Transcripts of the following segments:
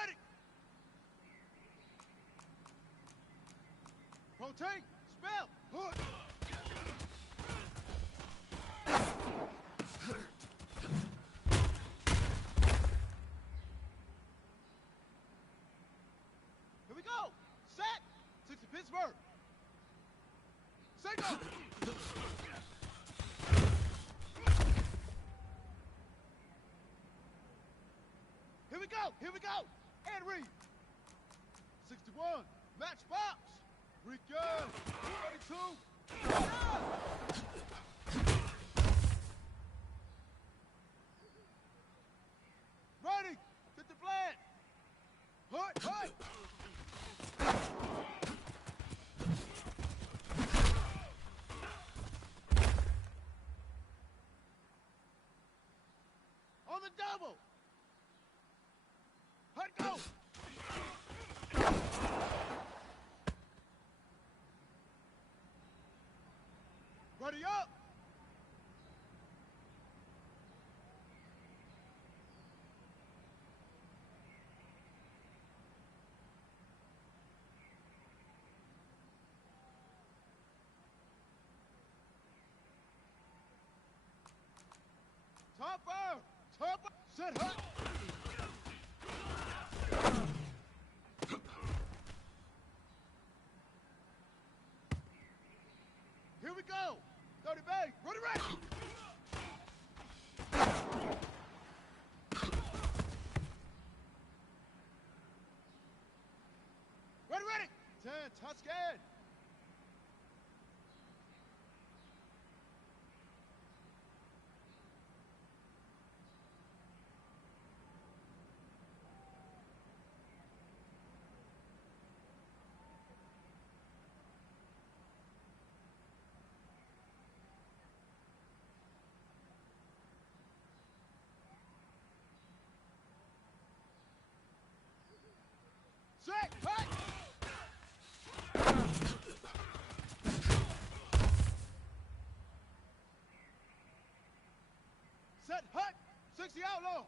ready! Rotate, spell, hook! Here we go! Set! 60 Pittsburgh! Say go! Here we go! Here we go! And read! 61, match box! Rican! 32! Ready! Hit the plant! Hut! Hut! On the double! Hut go! Ready up! Topper! Topper! Set hut! Here we go! 30 bag! Ready, ready! Ready, ready! 10, Tuscan! Set! Hut! Set! Hut! 60 outlaw!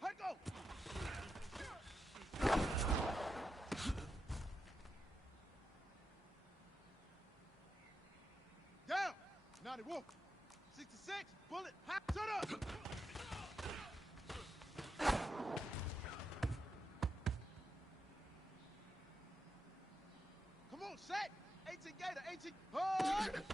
Hut go! Down! 90 wolf! 66! Bullet! Hot! Shut up! Come on, set! 18 Gator! 18! Hut!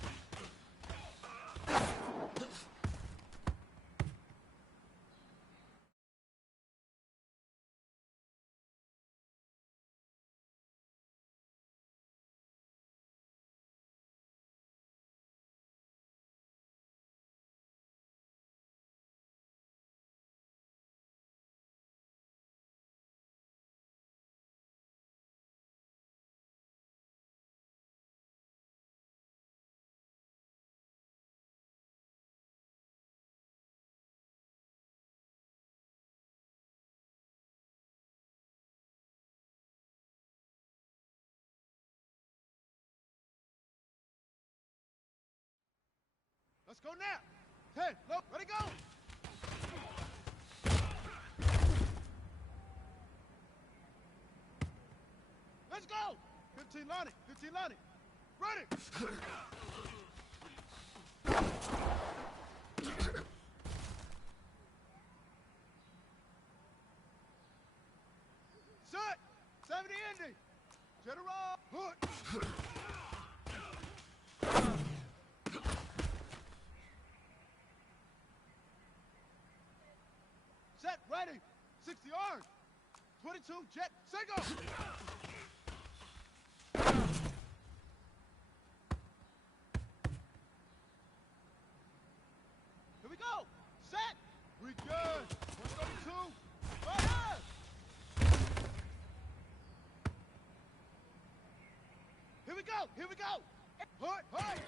Let's go now! 10, low, ready, go! Let's go! 15 Lonnie, 15 Lonnie. Ready! Set! 70 Indy! General! Hood! Set, ready! 60 orange! 22 jet, say go! Here we go! Set! We good! 132! Fire! go! Here we go! Hut, hut!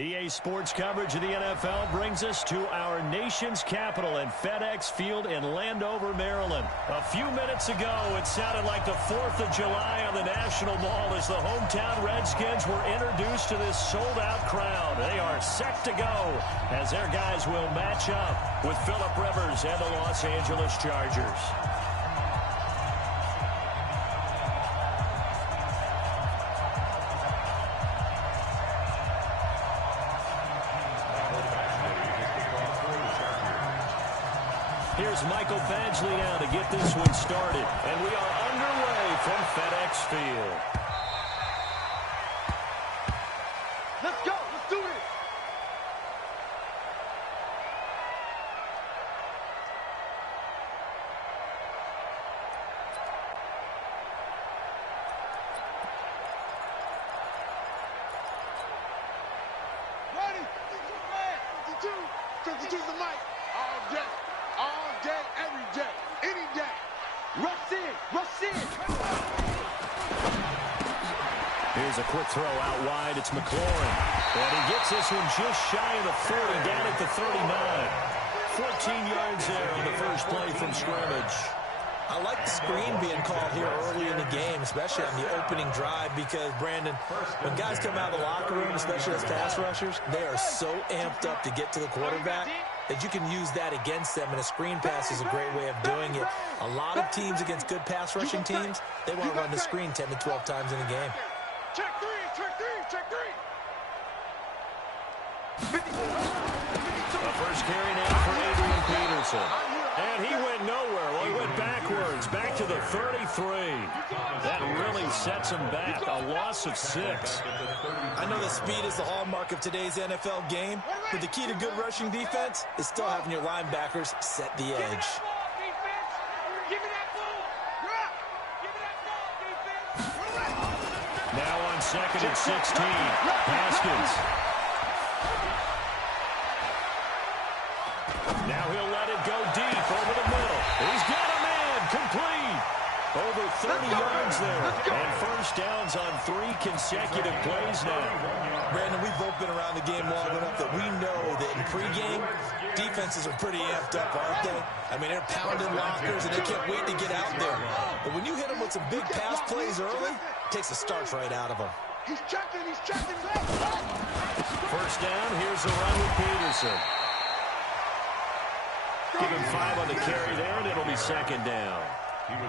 EA Sports coverage of the NFL brings us to our nation's capital at FedEx Field in Landover, Maryland. A few minutes ago, it sounded like the 4th of July on the National Mall as the hometown Redskins were introduced to this sold-out crowd. They are set to go as their guys will match up with Phillip Rivers and the Los Angeles Chargers. Here's Michael Badgley now to get this one started. And we are underway from FedEx Field. Let's go! Let's do this! Ready? 52! 52's the mic! All day! All day, every day, any day. Rush in, rush in. Here's a quick throw out wide. It's McLaurin. And he gets this one just shy of the 40, down at the 39. 14 yards there on the first play from scrimmage. I like the screen being called here early in the game, especially on the opening drive, because, Brandon, when guys come out of the locker room, especially as pass rushers, they are so amped up to get to the quarterback that you can use that against them, and a screen pass is a great way of doing it. A lot of teams against good pass rushing teams, they want to run the screen 10 to 12 times in a game. Check three, check three, check three. The first carry now for Adrian Peterson. And he went nowhere. Well, he went backwards, back to the 33. That really sets him back. A loss of 6. I know that speed is the hallmark of today's NFL game, but the key to good rushing defense is still having your linebackers set the edge. Now on 2nd and 16, Haskins. Now he'll let it go Over 30 yards there. And first downs on 3 consecutive plays now. Brandon, we've both been around the game long enough that we know that in pregame, defenses are pretty amped up, aren't they? I mean, they're pounding lockers, and they can't wait to get out there. But when you hit them with some big pass plays early, it takes the starch right out of them. He's checking. First down, here's a run with Peterson. Give him 5 on the carry there, and it'll be second down.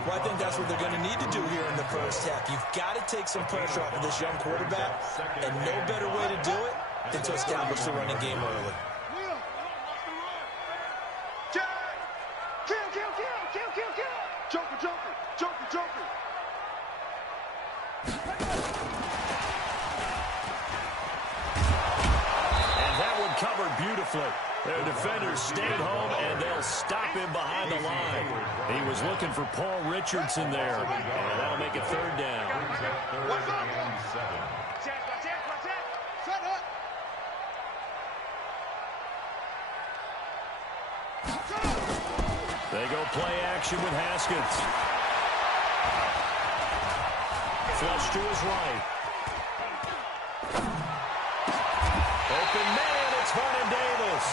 Well, I think that's what they're going to need to do here in the first half. You've got to take some pressure off of this young quarterback, and no better way to do it than to establish the running game early. Kill. Joker. And that one covered beautifully. Their defenders stayed home, and they'll stop him behind the line. He was looking for Paul Richardson there, and that'll make it third down. Set up. They go play action with Haskins. Flush to his right. Open man, it's Vernon Davis.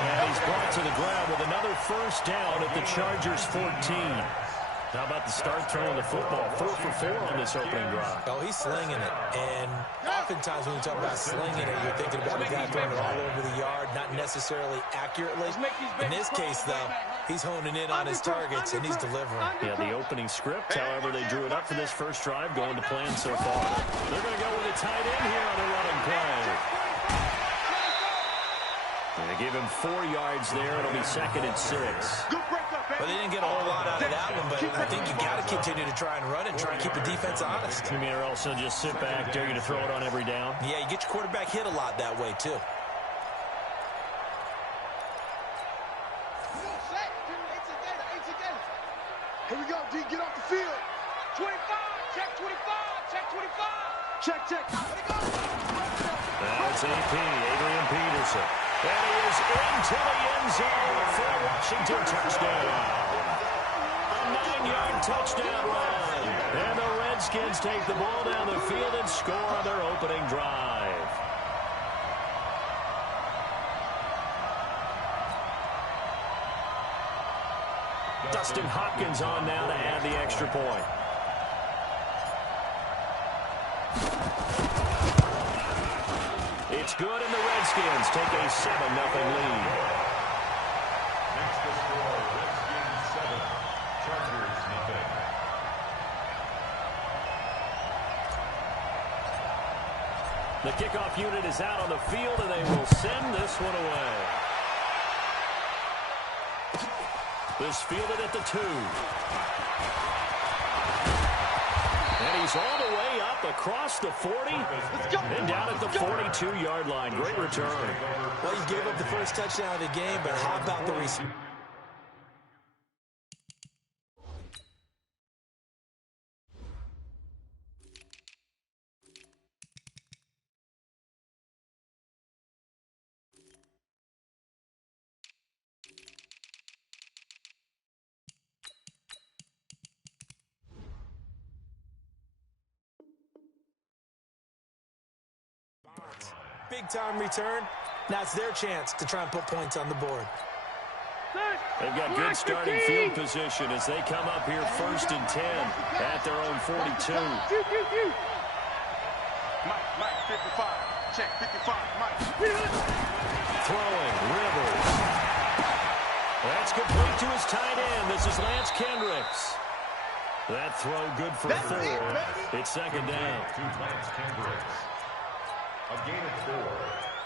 And he's brought to the ground with another first down at the Chargers' 14. How about the start throwing the football? 4 for 4 on this opening drive. Oh, he's slinging it. And oftentimes when you talk about slinging it, you're thinking about a guy throwing it all over the yard, not necessarily accurately. In this case, though, he's honing in on his targets, and he's delivering. Yeah, the opening script, however, they drew it up for this first drive, going to plan so far. They're going to go with a tight end here on the running play. They give him 4 yards there. It'll be second and 6. Well, they didn't get a whole lot out of that one, but I think you got to continue to try and run it and try and keep the defense honest. You mean, or also just sit back, dare you to throw it on every down? Yeah, you get your quarterback hit a lot that way, too. Here we go, D. Get off the field. 25. Check 25. Check. That's AP, Adrian Peterson. And he is into the end zone for a Washington touchdown. A 9-yard touchdown run. And the Redskins take the ball down the field and score on their opening drive. Dustin Hopkins on now to add the extra point. It's good, and the Redskins take a 7-0 lead. Next to score, Redskins 7, Chargers 0. The kickoff unit is out on the field, and they will send this one away. This fielded at the 2. And he's all the way up across the 40 and down at the 42-yard line. Great return. Well, you gave up the first touchdown of the game, but how about the receiver? Big-time return. Now it's their chance to try and put points on the board. They've got good starting field position as they come up here first and 10 at their own 42. Mike, 55. Check, 55, Mike. Throwing, Rivers. That's complete to his tight end. This is Lance Kendricks. That throw good for 4. It's second down. To Lance Kendricks. A gain of 4.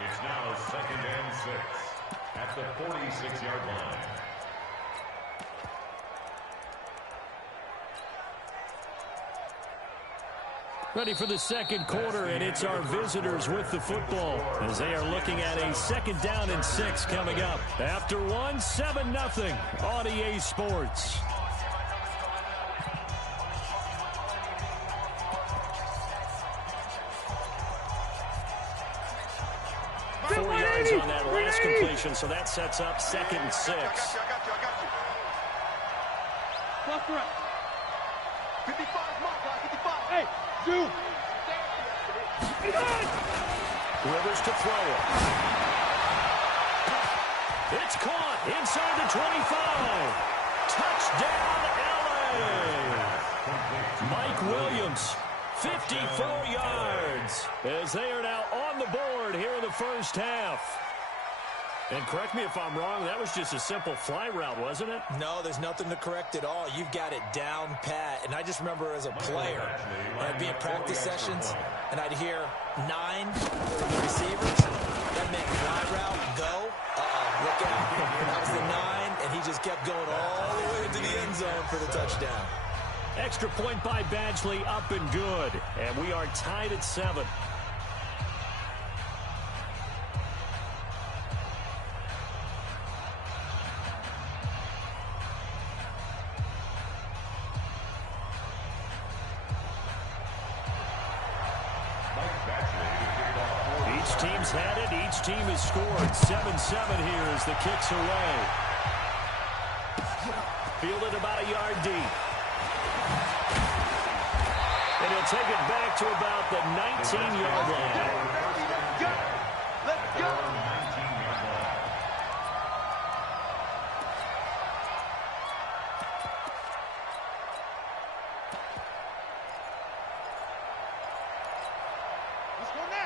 It's now second and 6 at the 46-yard line. Ready for the second quarter, and it's our visitors with the football as they are looking at a second down and 6 coming up. After 7-0 on EA Sports. On that last completion, so that sets up second and 6. I got you. 55 mark, 55. Hey, dude. Rivers to throw it. It's caught inside the 25. Touchdown, LA. Mike Williams, 54 yards, as they are now on the board here in the first half. And correct me if I'm wrong, that was just a simple fly route, wasn't it? No, there's nothing to correct at all. You've got it down pat. And I just remember as a player, I'd be in practice sessions, and I'd hear 9 from the receivers. That meant fly route, go. Look out. That was the 9, and he just kept going all the way into the end zone for the touchdown. Extra point by Badgley, up and good. And we are tied at 7. Each team's had it. Each team has scored. 7-7 here as the kick's away. Fielded about a yard deep. And he'll take it back to about the 19-yard line. Let's go.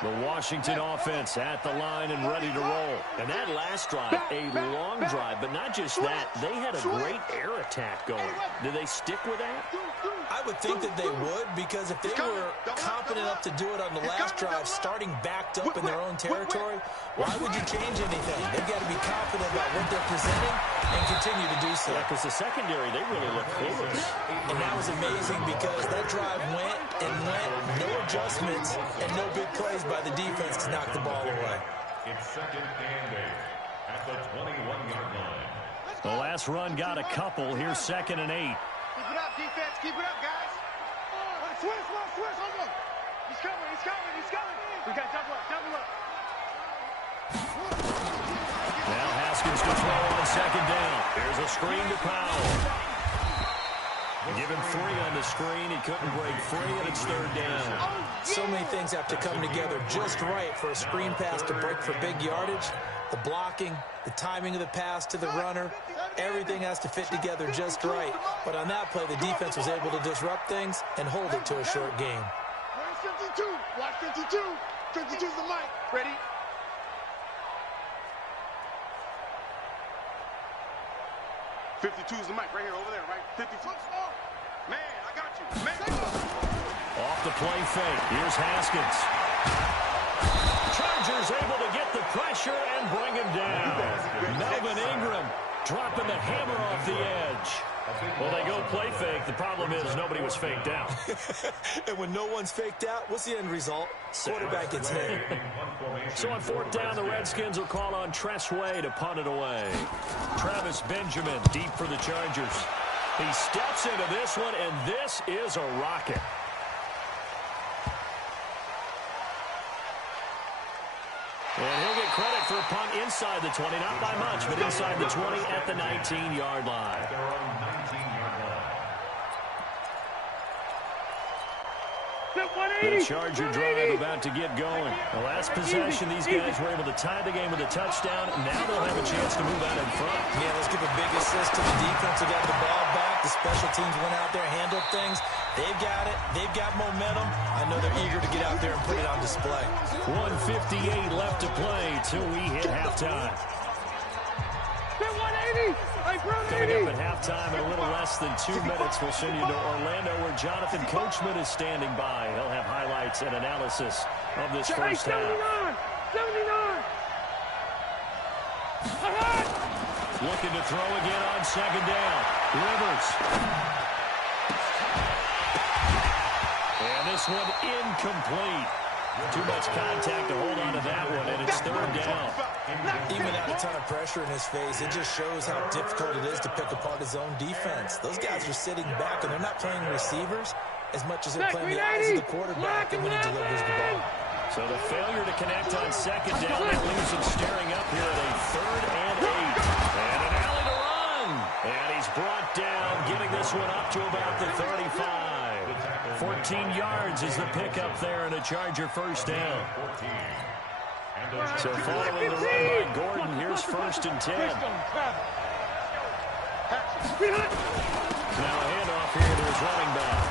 The Washington offense at the line and ready to roll. And that last drive, a long drive, but not just that. They had a great air attack going. Did they stick with that? I would think that they would, because if they were confident enough to do it on the last drive, starting backed up in their own territory, why would you change anything? They've got to be confident about what they're presenting and continue to do so. Yeah, because the secondary, they really look clueless. And that was amazing because that drive went and went, no adjustments and no big plays by the defense to knock the ball away. It's 2nd and 8 at the 21-yard line. The last run got a couple. Here's 2nd and 8. Keep it up, defense. Keep it up, guys. Switch. Hold on. He's coming. We got double up. Now Haskins to throw on 2nd down. Here's a screen to Powell. Give him 3 on the screen. He couldn't break free, and it's 3rd down. So many things have to come together just right for a screen pass to break for big yardage. The blocking, the timing of the pass to the runner, everything has to fit together just right. But on that play, the defense was able to disrupt things and hold it to a short game. 52. Watch 52. 52's the mic. Ready? '52's the mic right here, over there, right? 52. Man, I got you. Man. Off the play fake. Here's Haskins. Chargers able to get the pressure and bring him down. Melvin Ingram dropping the hammer off the edge. Well, they go play fake. The problem is nobody was faked out. And when no one's faked out, what's the end result? Quarterback gets hit. So on 4th down, the Redskins will call on Tressway to punt it away. Travis Benjamin deep for the Chargers. He steps into this one, and this is a rocket. And he'll get credit for a punt inside the 20, not by much, but inside the 20 at the 19-yard line. The Charger drive about to get going. The last possession, these guys were able to tie the game with a touchdown. Now they'll have a chance to move out in front. Yeah, let's give a big assist to the defense. They got the ball back. The special teams went out there, handled things. They've got it. They've got momentum. I know they're eager to get out there and put it on display. 1:58 left to play till we hit halftime. Coming up at halftime in a little less than 2 minutes, we'll send you to Orlando where Jonathan Coachman is standing by. He'll have highlights and analysis of this first half. 79! Looking to throw again on 2nd down. Rivers. And this one incomplete. Too much contact to hold on to that one, and it's 3rd down. Even without a ton of pressure in his face, it just shows how difficult it is to pick apart his own defense. Those guys are sitting back, and they're not playing receivers as much as they're playing the eyes of the quarterback and when he delivers the ball. So the failure to connect on 2nd down, that leaves him staring up here at a 3rd and 8. And an alley to run. And he's brought down, getting this one up to about the 35. 14 yards is the pickup there and a Charger first down. So following the run by Gordon, here's 1st and 10. Now a handoff here to his running back.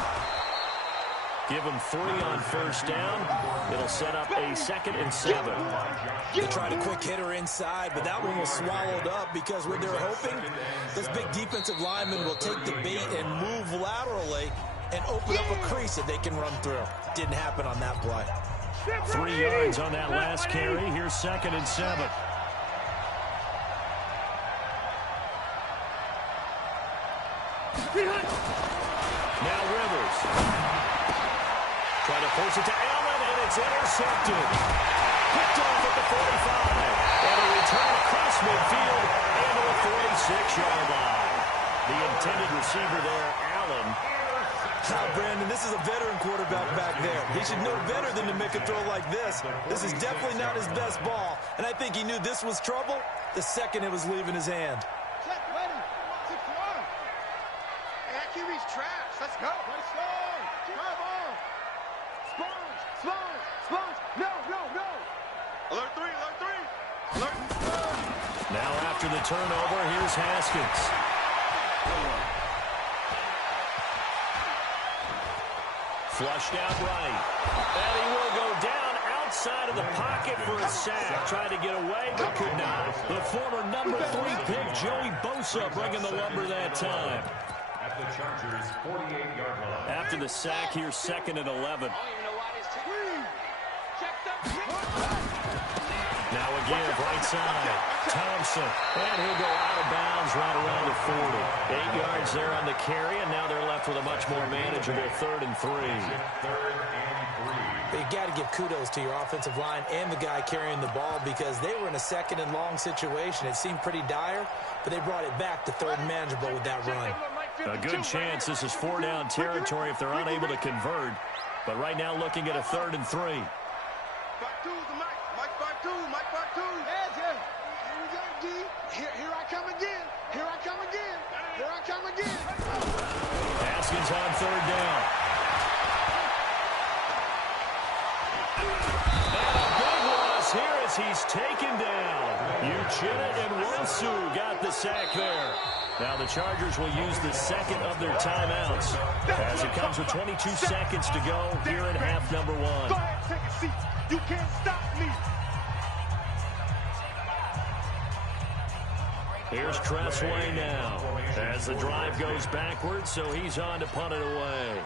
Give him 3 on 1st down. It'll set up a 2nd and 7. They tried a quick hitter inside, but that one was swallowed up because what they're hoping, those big defensive linemen will take the bait and move laterally and open up a crease that they can run through. Didn't happen on that play. 3 yards on that last carry. Here's 2nd and 7. Now Rivers. Try to force it to Allen, and it's intercepted. Picked off at the 45. And a return across midfield into the 46-yard line. The intended receiver there, Allen. Brandon, this is a veteran quarterback back there. He should know better than to make a throw like this. This is definitely not his best ball. And I think he knew this was trouble the second it was leaving his hand. Check, ready. 6-1. Hey, that QB's trash. Let's go. Let's go. Drive on. Sponge. No. Alert 3. Alert. Now after the turnover, here's Haskins. Flushed out right. And he will go down outside of the pocket for a sack. Tried to get away, but could not. The former number 3 pick, Joey Bosa, bringing the lumber that time. At the Chargers' 48-yard line. After the sack, here's 2nd and 11. Now again, right side. Thompson. And he'll go out of bounds right around the 40. 8 yards there on the carry, and now they're left with a much more manageable 3rd and 3. But you got to give kudos to your offensive line and the guy carrying the ball because they were in a 2nd and long situation. It seemed pretty dire, but they brought it back to 3rd and manageable with that run. A good chance this is 4-down territory if they're unable to convert. But right now looking at a 3rd and 3. Mike 5-2. Yeah. Here we go, D. Here I come again. Haskins on 3rd down. And a big loss here as he's taken down. Uchenna and Wosu got the sack there. Now the Chargers will use the 2nd of their timeouts as it comes with 22 seconds to go here in half number 1. Go ahead, take a seat. You can't stop me. Here's Tressway now as the drive goes backwards, so he's on to punt it away.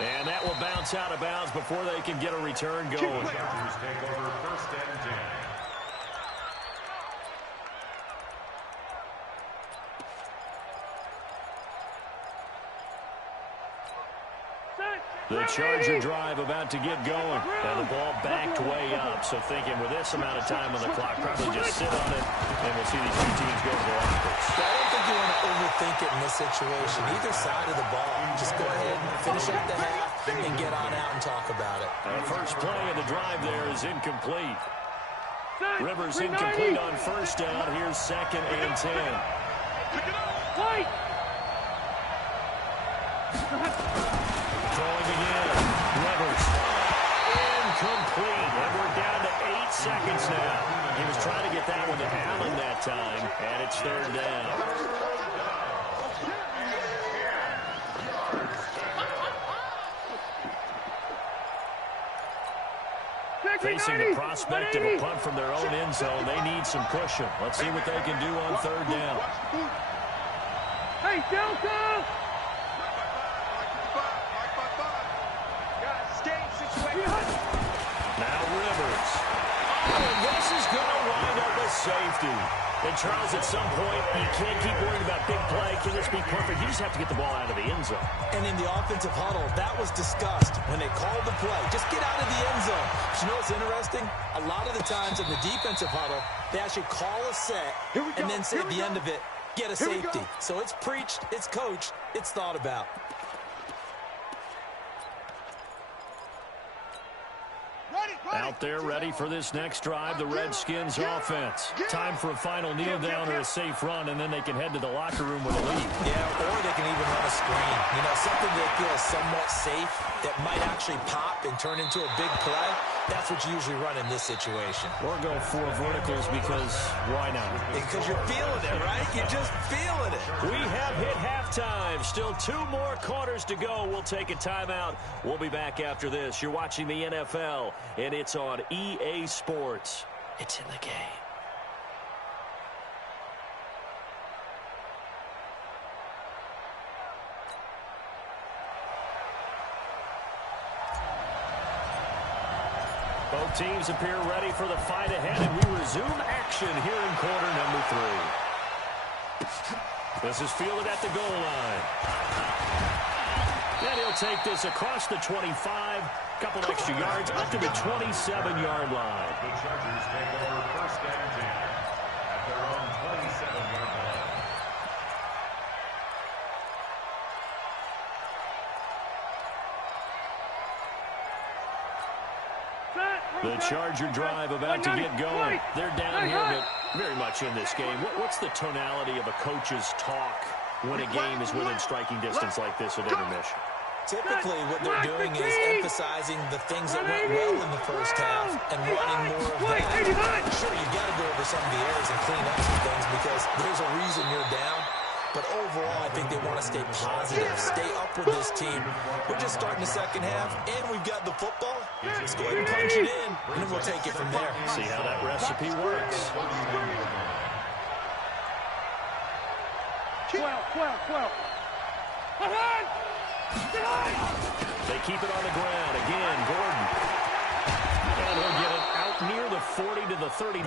And that will bounce out of bounds before they can get a return going. Chargers take over 1st and 10. The Charger drive about to get going. And the ball backed way up. So thinking with this amount of time on the clock, probably just sit on it, and we'll see these 2 teams go to the experts. I don't think you want to overthink it in this situation. Either side of the ball. Just go ahead and finish up the half and get on out and talk about it. First play of the drive there is incomplete. Rivers incomplete on 1st down. Here's 2nd and 10. Throwing again. Rivers. Incomplete. And we're down to 8 seconds now. He was trying to get that one to Allen that time, and it's 3rd down. Facing the prospect of a punt from their own end zone, they need some cushion. Let's see what they can do on 3rd down. Hey, Delta! Now Rivers. Oh, this is going to wind up a safety. And Charles, at some point, you can't keep worrying about big play. Can this be perfect? You just have to get the ball out of the end zone. And in the offensive huddle, that was discussed when they called the play. Just get out of the end zone. But you know what's interesting? A lot of the times in the defensive huddle, they actually call a set and then say at the end of it, get a safety. So it's preached, it's coached, it's thought about. Ready. Out there ready for this next drive, the Redskins offense. Time for a final kneel down or a safe run, and then they can head to the locker room with a lead. Yeah, or they can even run a screen. You know, something they feel is somewhat safe that might actually pop and turn into a big play. That's what you usually run in this situation. Or go 4 verticals because why not? Because you're feeling it, right? You're just feeling it. We have hit halftime. Still 2 more quarters to go. We'll take a timeout. We'll be back after this. You're watching the NFL, and it's on EA Sports. It's in the game. Both teams appear ready for the fight ahead, and we resume action here in quarter number 3. This is fielded at the goal line. And he'll take this across the 25, couple extra yards, up to the 27-yard line. The Chargers take over first and 10 at their own 27-yard line. The Charger drive about to get going. They're down here, but very much in this game. What's the tonality of a coach's talk when a game is within striking distance like this at intermission? Typically, what they're doing is emphasizing the things that went well in the first half and wanting more of that. Sure, you got to go over some of the errors and clean up some things because there's a reason you're down. But overall, I think they want to stay positive, stay up with this team. We're just starting the second half, and we've got the football. Let's go ahead and punch it in, and then we'll take it from there. See how that recipe works. 12. They keep it on the ground. Again, Gordon. And he'll get it out near the 40 to the 39.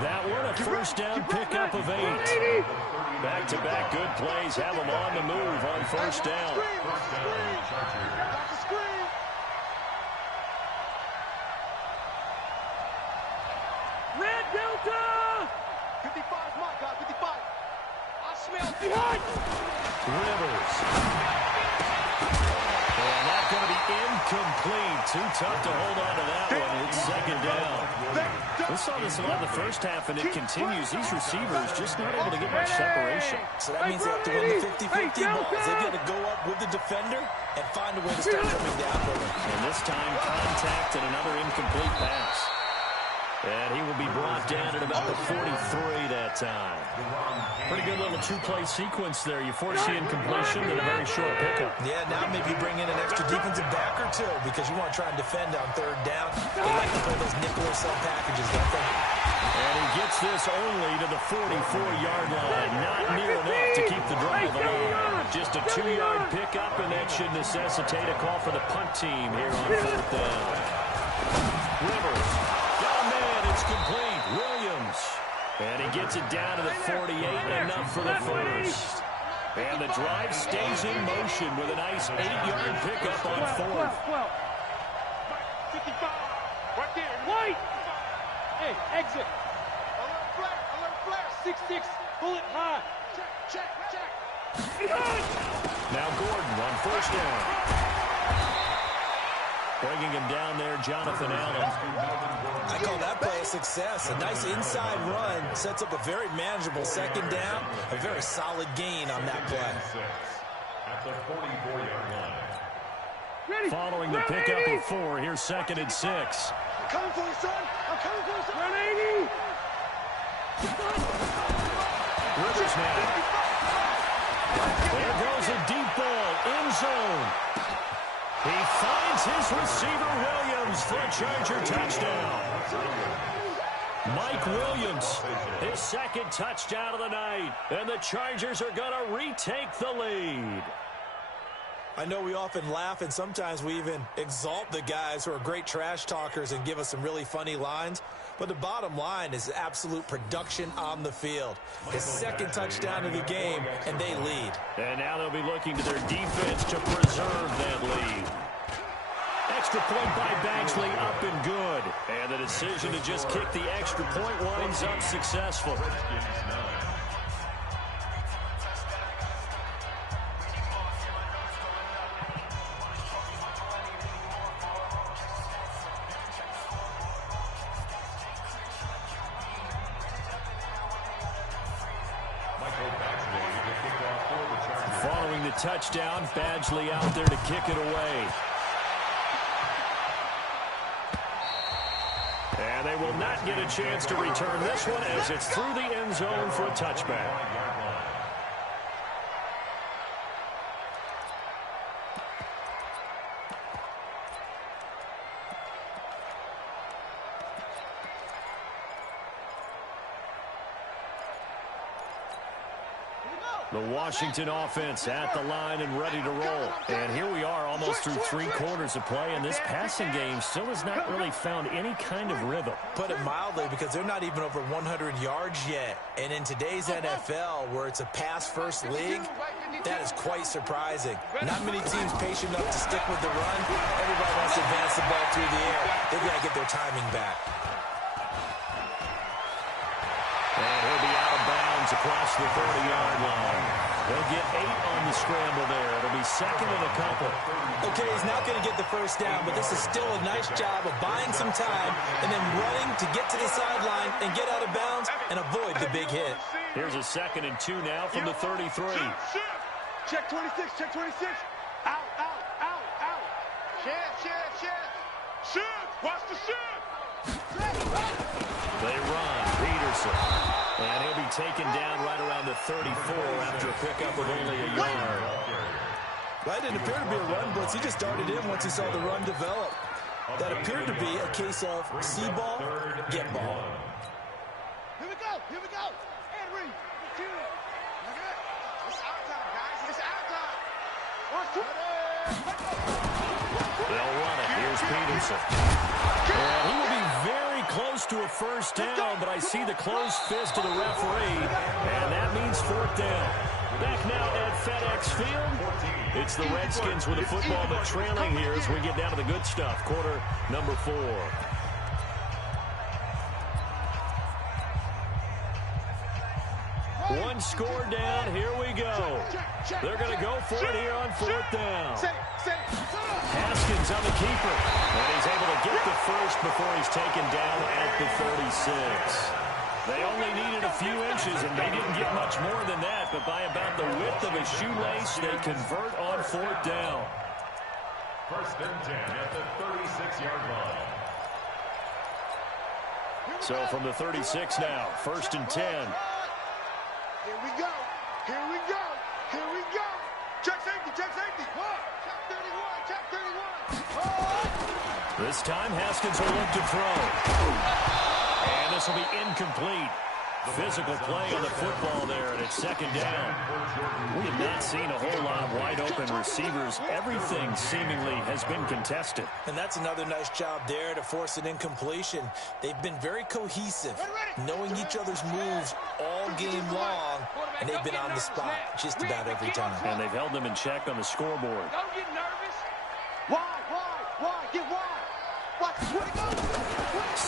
That one, a first down pickup of 8. Back-to-back good plays have them on the move on first down. Red Delta! 55, my God, 55. I smell behind. Rivers. And that's going to be incomplete. Too tough to hold on to that one. It's second down. We saw this a lot in the first half, and it continues. These receivers just not able to get much separation. So that means they have to win the 50-50 balls. They've got to go up with the defender and find a way to start coming down with him. And this time, contact and another incomplete pass. And he will be brought down at about the 43 that time. Pretty good little 2-play sequence there. You force the incompletion and a very short pickup. Yeah, now maybe bring in an extra defensive back or two because you want to try and defend on third down. They like to play those nickel or sub packages, don't they? And he gets this only to the 44-yard line. Not near enough to keep the drive alive. Just a 2-yard pickup, and that should necessitate a call for the punt team here on fourth down. Rivers. Complete. Williams. And he gets it down to the 48, enough for the first. And the drive stays in motion with a nice 8-yard pickup on fourth. 55. Right there. White. Hey, exit. Alert flare. 6-6. Bullet high. Check. Now Gordon on first down. Bringing him down there, Jonathan Allen. I call that play a success. A nice inside run sets up a very manageable second down. A very solid gain on that play. At the 44-yard line. Following the pickup of 4, here's second and 6. I'm coming for you, son. I'm coming for you, son. 180. Rivers now. There goes a deep ball, end zone. He finds his receiver, Williams, for a Charger touchdown. Mike Williams, his second touchdown of the night. And the Chargers are going to retake the lead. I know we often laugh, and sometimes we even exalt the guys who are great trash talkers and give us some really funny lines. But the bottom line is absolute production on the field. His second touchdown of the game, and they lead. And now they'll be looking to their defense to preserve that lead. Extra point by Bagsley, up and good. And the decision to just kick the extra point winds up successful. the touchdown. Badgley out there to kick it away. And they will not get a chance to return this one as it's through the end zone for a touchback. The Washington offense at the line and ready to roll. And here we are almost through 3 quarters of play, and this passing game still has not really found any kind of rhythm. Put it mildly, because they're not even over 100 yards yet. And in today's NFL, where it's a pass-first league, that is quite surprising. Not many teams patient enough to stick with the run. Everybody wants to advance the ball through the air. They've got to get their timing back. And he'll be out of bounds across the 30-yard line. They'll get 8 on the scramble there. It'll be second and a couple. Okay, he's not going to get the first down, but this is still a nice job of buying some time and then running to get to the sideline and get out of bounds and avoid the big hit. Here's a 2nd and 2 now from the 33. Check 26, check 26. Out, out, out, out. Shift, watch the shift. They run. Peterson. And he'll be taken down right around the 34 after a pickup of only a yard. Well, that didn't appear to be a run blitz. He just darted in once he saw the run develop. That appeared to be a case of see ball, get ball. Here we go. And read. It's our time, guys. It's our time. They'll run it. Here's Peterson. And he will be very close to a first down, but I see the closed fist of the referee, and that means 4th down. Back now at FedEx Field, it's the Redskins with the football, but trailing here as we get down to the good stuff. Quarter number 4. One score down. Here we go. They're going to go for it here on 4th down. Haskins on the keeper. And he's able to get the first before he's taken down at the 36. They only needed a few inches, and they didn't get much more than that. But by about the width of a shoelace, they convert on 4th down. 1st and 10 at the 36-yard line. So from the 36 now, 1st and 10. Here we go. Check safety. Check 31, check 31. This time, Haskins will look to throw. And this will be incomplete. Physical play on the football there, and it's 2nd down. We have not seen a whole lot of wide-open receivers. Everything seemingly has been contested. And that's another nice job there to force an incompletion. They've been very cohesive, knowing each other's moves all game long, and they've been on the spot just about every time. And they've held them in check on the scoreboard. Don't get nervous. Why? Get wide. Watch where it goes.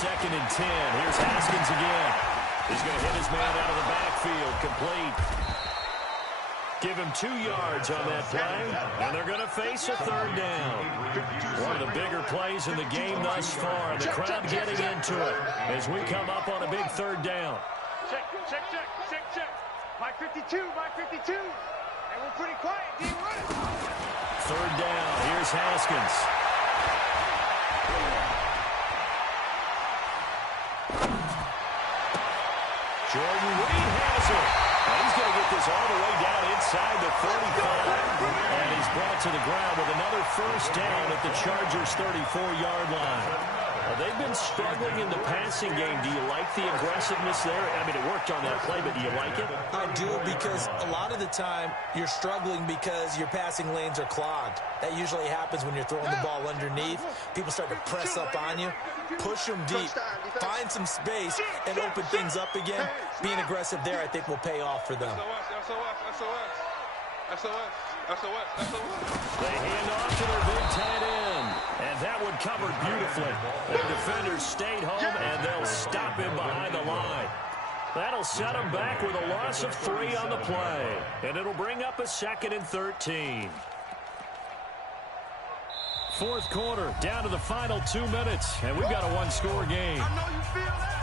2nd and 10. Here's Haskins again. He's going to hit his man out of the backfield. Complete. Give him 2 yards on that play, and they're going to face a 3rd down. One of the bigger plays in the game thus far. The crowd getting into it as we come up on a big 3rd down. Check. Mike 52. And we're pretty quiet. D, run it. 3rd down. Here's Haskins. Jordan Reed has it. And he's going to get this all the way down inside the 45. And he's brought to the ground with another 1st down at the Chargers' 34-yard line. They've been struggling in the passing game. Do you like the aggressiveness there? I mean, it worked on that play, but do you like it? I do, because a lot of the time you're struggling because your passing lanes are clogged. That usually happens when you're throwing the ball underneath. People start to press up on you. Push them deep. Find some space and open things up again. Being aggressive there, I think, will pay off for them. They hand off to their big tight end. And that one covered beautifully. The defenders stayed home, and they'll stop him behind the line. That'll set him back with a loss of 3 on the play. And it'll bring up a 2nd and 13. 4th quarter, down to the final 2 minutes. And we've got a 1-score game. I know you feel that.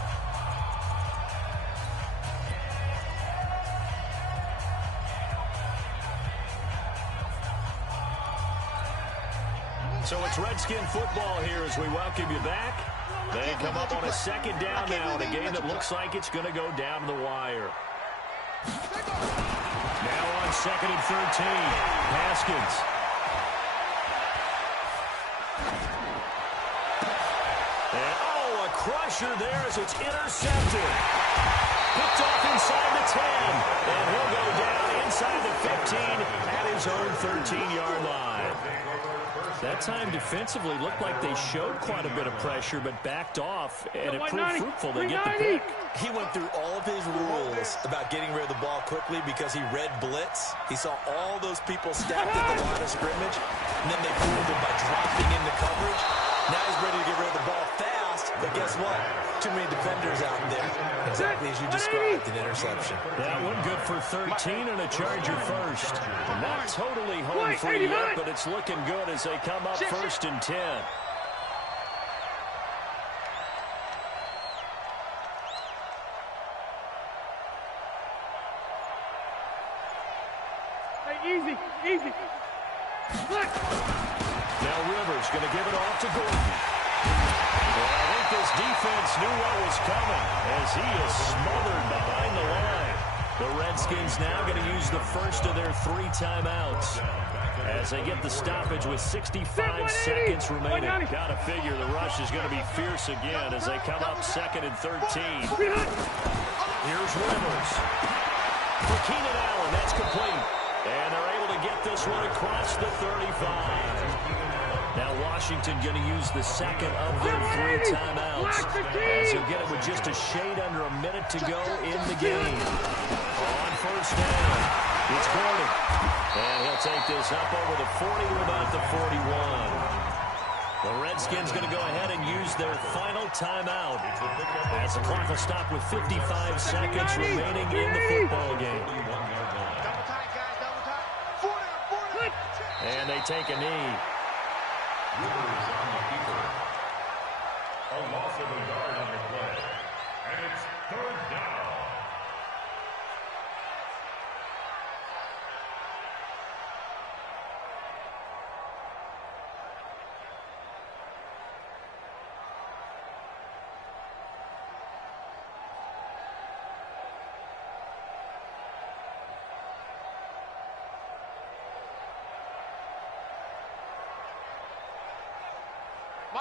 So it's Redskin football here as we welcome you back. They come up on a second down now in a game that looks like it's going to go down to the wire. Now on 2nd and 13, Haskins. And, oh, a crusher there as it's intercepted. Picked off inside the 10, and he'll go down inside the 15 at his own 13-yard line. That time defensively looked like they showed quite a bit of pressure, but backed off, and it proved fruitful. They get the pick. He went through all of his rules about getting rid of the ball quickly because he read blitz. He saw all those people stacked at the line of scrimmage, and then they fooled him by dropping into coverage. Now he's ready to get rid of the ball fast, but guess what? Too many defenders out there. Exactly as you described, an interception. That one good for 13 and a Charger first. Not totally home free yet, but it's looking good as they come up 1st and 10. Easy, easy. Now Rivers going to give it off to Gordon. Well, I think this defense knew what was coming as he is smothered behind the line. The Redskins now going to use the first of their 3 timeouts as they get the stoppage with 65 seconds remaining. Got to figure the rush is going to be fierce again as they come up 2nd and 13. Here's Rivers. For Keenan Allen, that's complete. And they're able to get this one across the 35. Now Washington going to use the second of their 3 timeouts as he'll get it with just a shade under a minute to go in the game. On 1st down, it's Gordon. And he'll take this up over the 40 to about the 41. The Redskins going to go ahead and use their final timeout as the clock will stop with 55 seconds remaining in the football game. And they take a knee. Rivers on the keeper. A loss of a yard on the play. And it's 3rd down.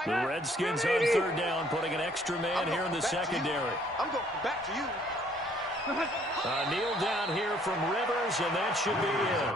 The Redskins on 3rd down, putting an extra man here in the secondary. I'm going back to you. A kneel down here from Rivers, and that should be it.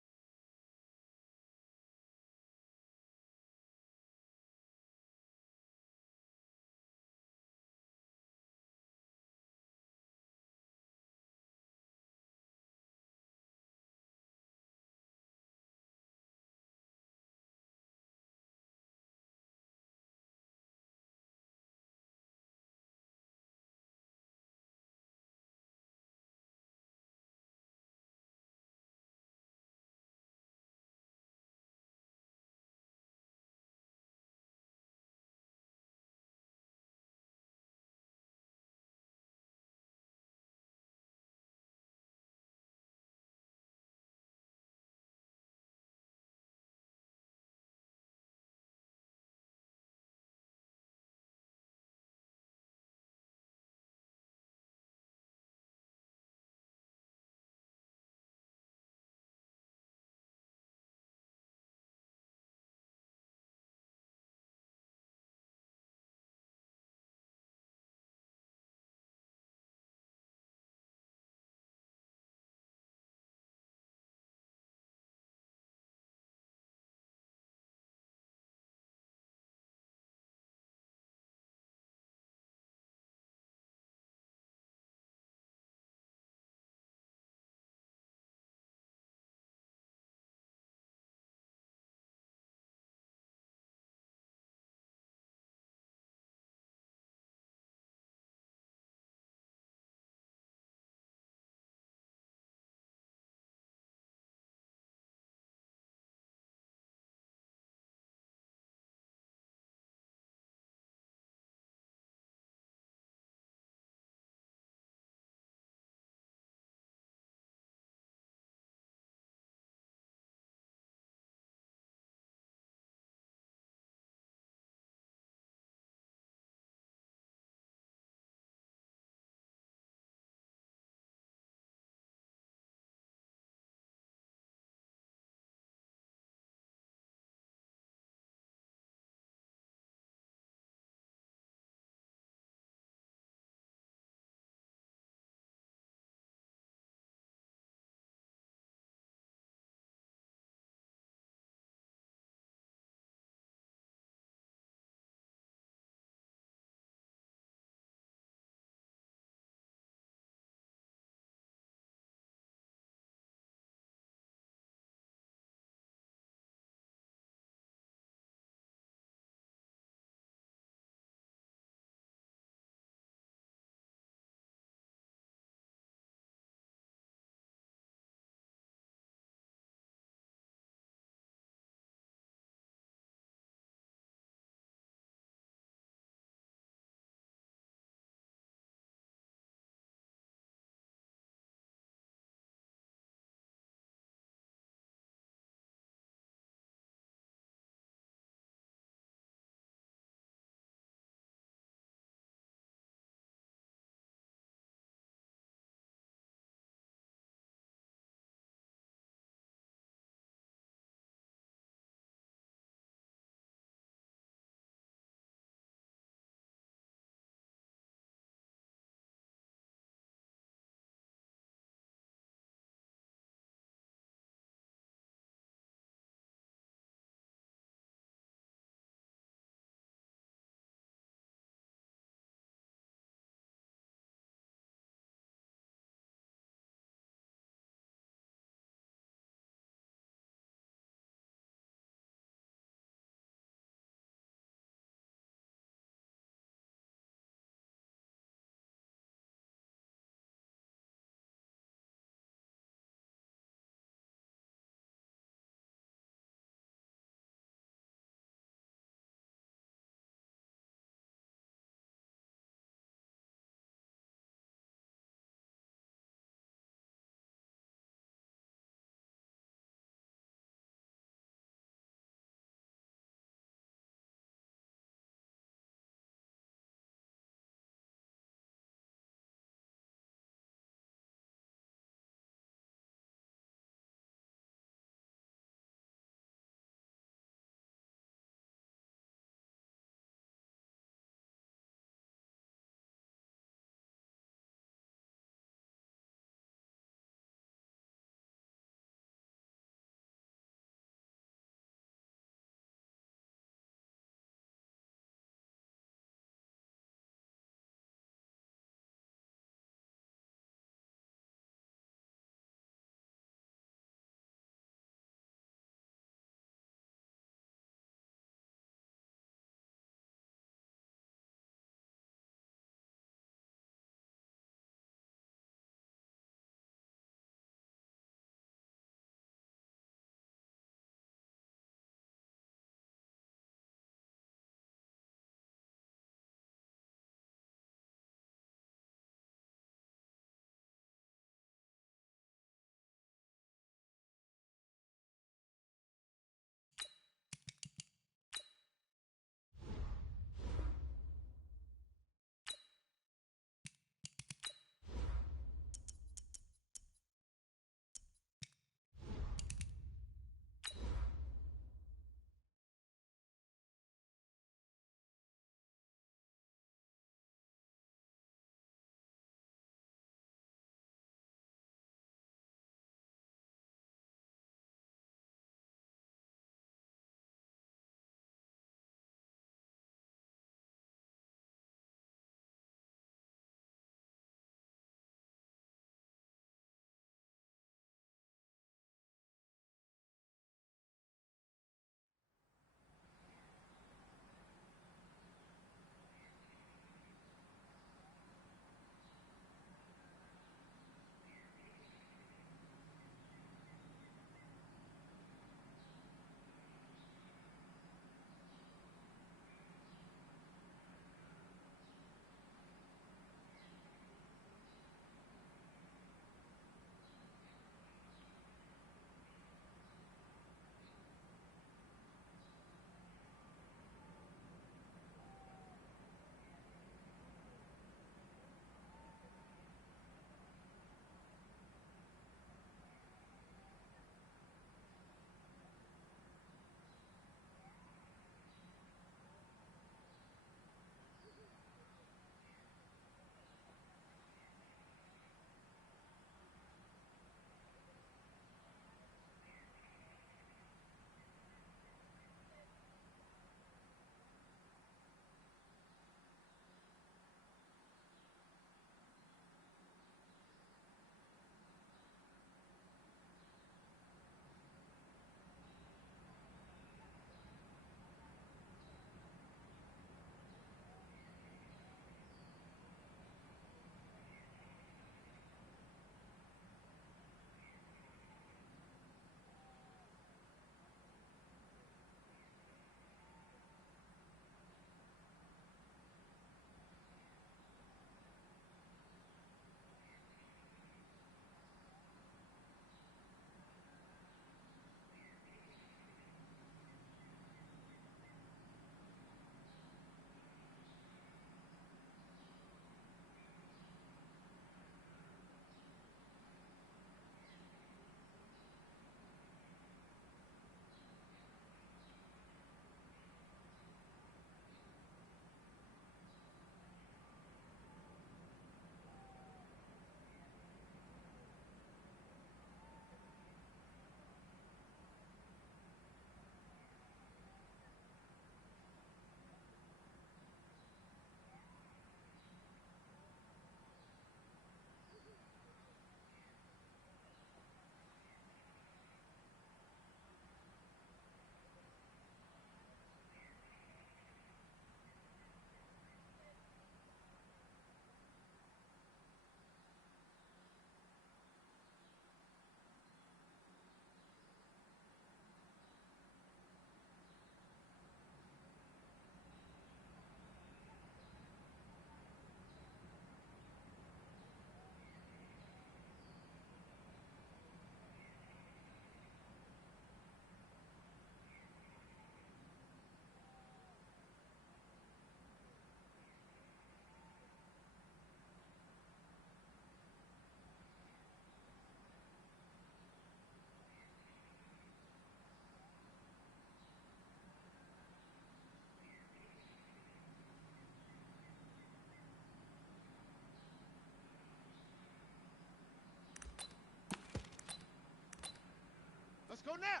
Go now.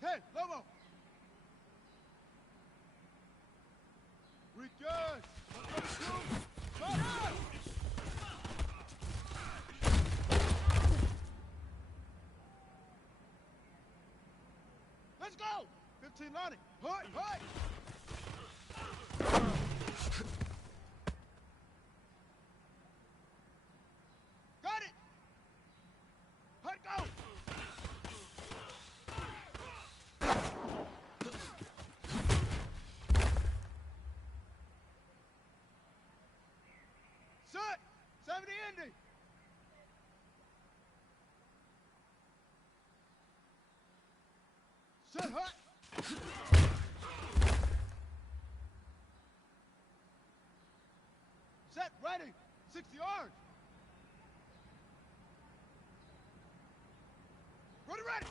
10, Lobo. Regan. Come on. Let's go. 15, Lonnie. Hut, hut. Got it. Hut, go. Set. 70 Indy. Set, hut. Set, ready. 60 yards. Ready, ready.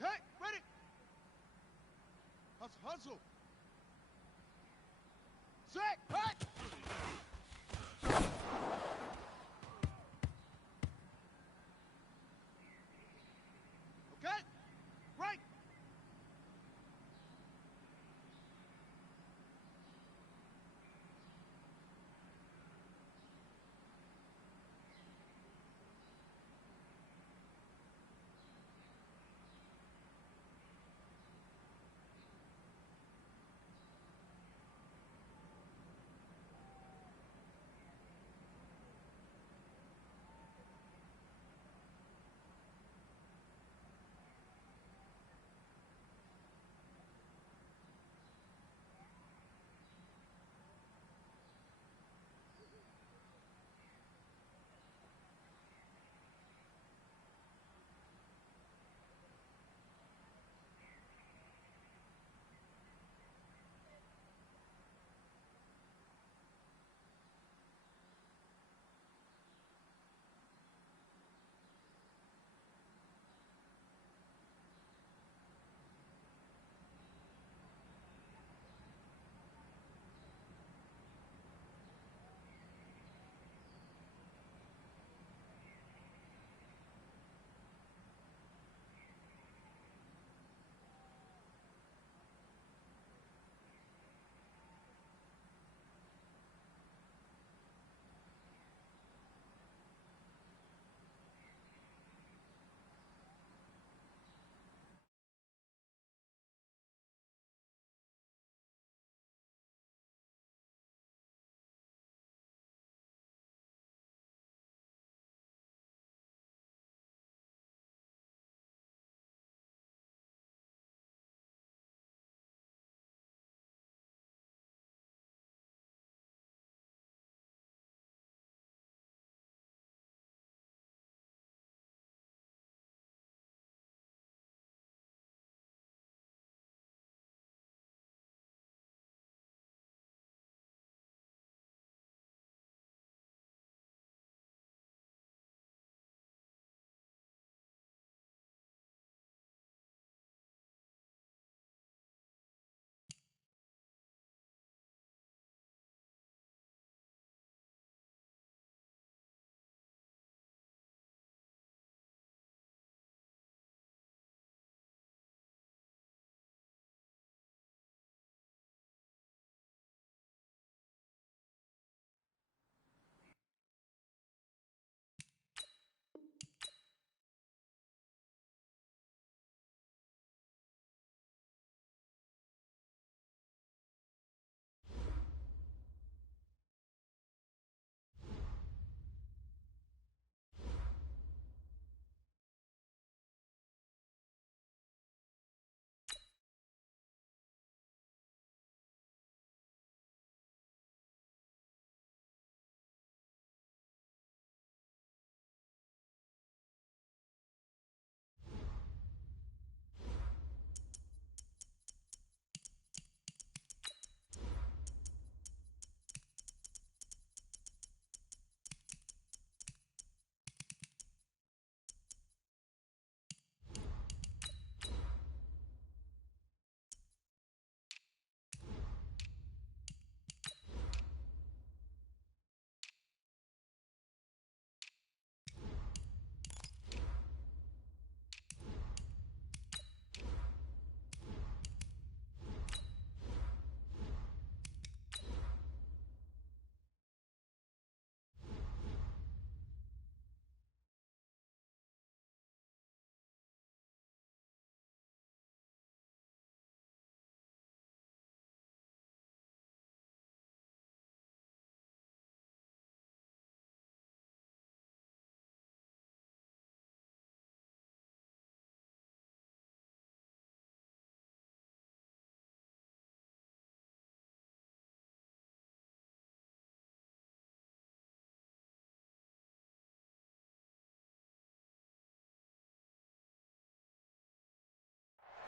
Okay, ready. Hustle, hustle. Set, hut. Okay, right.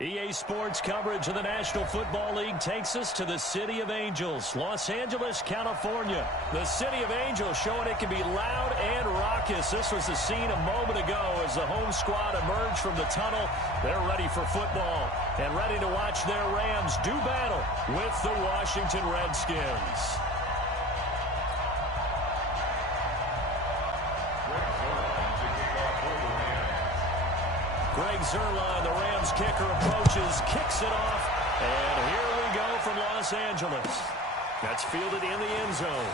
EA Sports coverage of the National Football League takes us to the City of Angels, Los Angeles, California. The City of Angels showing it can be loud and raucous. This was the scene a moment ago as the home squad emerged from the tunnel. They're ready for football and ready to watch their Rams do battle with the Washington Redskins. Greg Zuerlein, the Rams kicker, approaches, kicks it off, and here we go from Los Angeles. That's fielded in the end zone.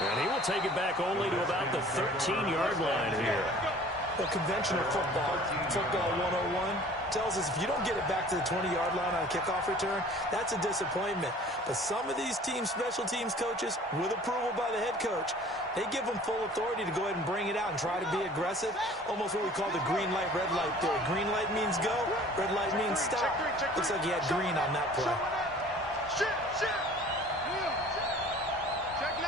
And he will take it back only to about the 13-yard line here. Well, conventional football 101, tells us if you don't get it back to the 20-yard line on a kickoff return, that's a disappointment. But some of these teams, special teams coaches, with approval by the head coach, they give them full authority to go ahead and bring it out and try to be aggressive, almost what we call the green light, red light theory. Green light means go, red light means stop. Looks like he had green on that play. Check 99,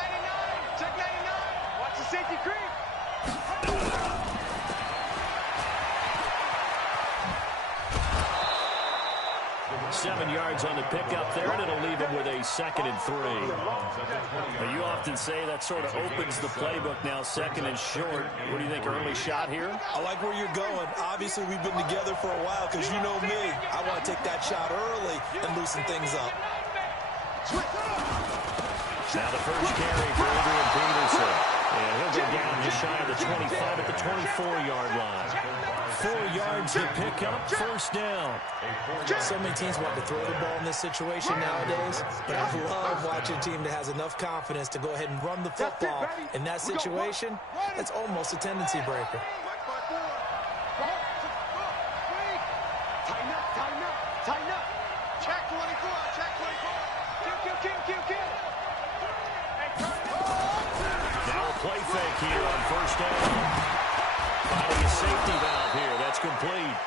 check 99. Watch the safety creep. 7 yards on the pickup there, and it'll leave him with a 2nd and 3. Now, you often say that sort of opens the playbook now, 2nd and short. What do you think, early shot here? I like where you're going. Obviously, we've been together for a while because you know me. I want to take that shot early and loosen things up. Now the first carry for Adrian Peterson. And he'll go down just shy of the 25 at the 24-yard line. 4 yards to pick up, first down. So many teams want to throw the ball in this situation nowadays, but I love watching a team that has enough confidence to go ahead and run the football. In that situation, that's almost a tendency breaker. Tighten up, tighten up, tighten up. Check 24, check 24. Kill. Now a play fake here on first down. Finding a safety valve here. That's complete.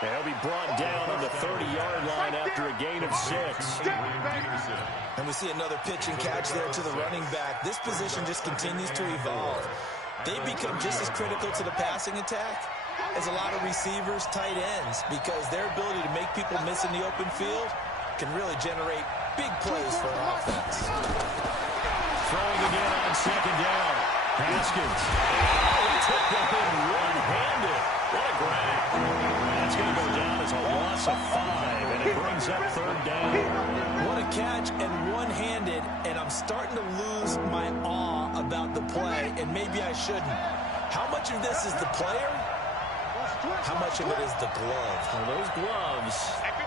They'll be brought down on the 30-yard line after a gain of 6. And we see another pitch and catch there to the running back. This position just continues to evolve. They become just as critical to the passing attack as a lot of receivers, tight ends, because their ability to make people miss in the open field can really generate big plays for an offense. Throwing again on 2nd down. Haskins. He took that in one-handed. What a grab. That's going to go down as a loss of 5, and it brings up 3rd down. What a catch and one-handed, and I'm starting to lose my awe about the play, and maybe I shouldn't. How much of this is the player? How much of it is the glove? Well, those gloves,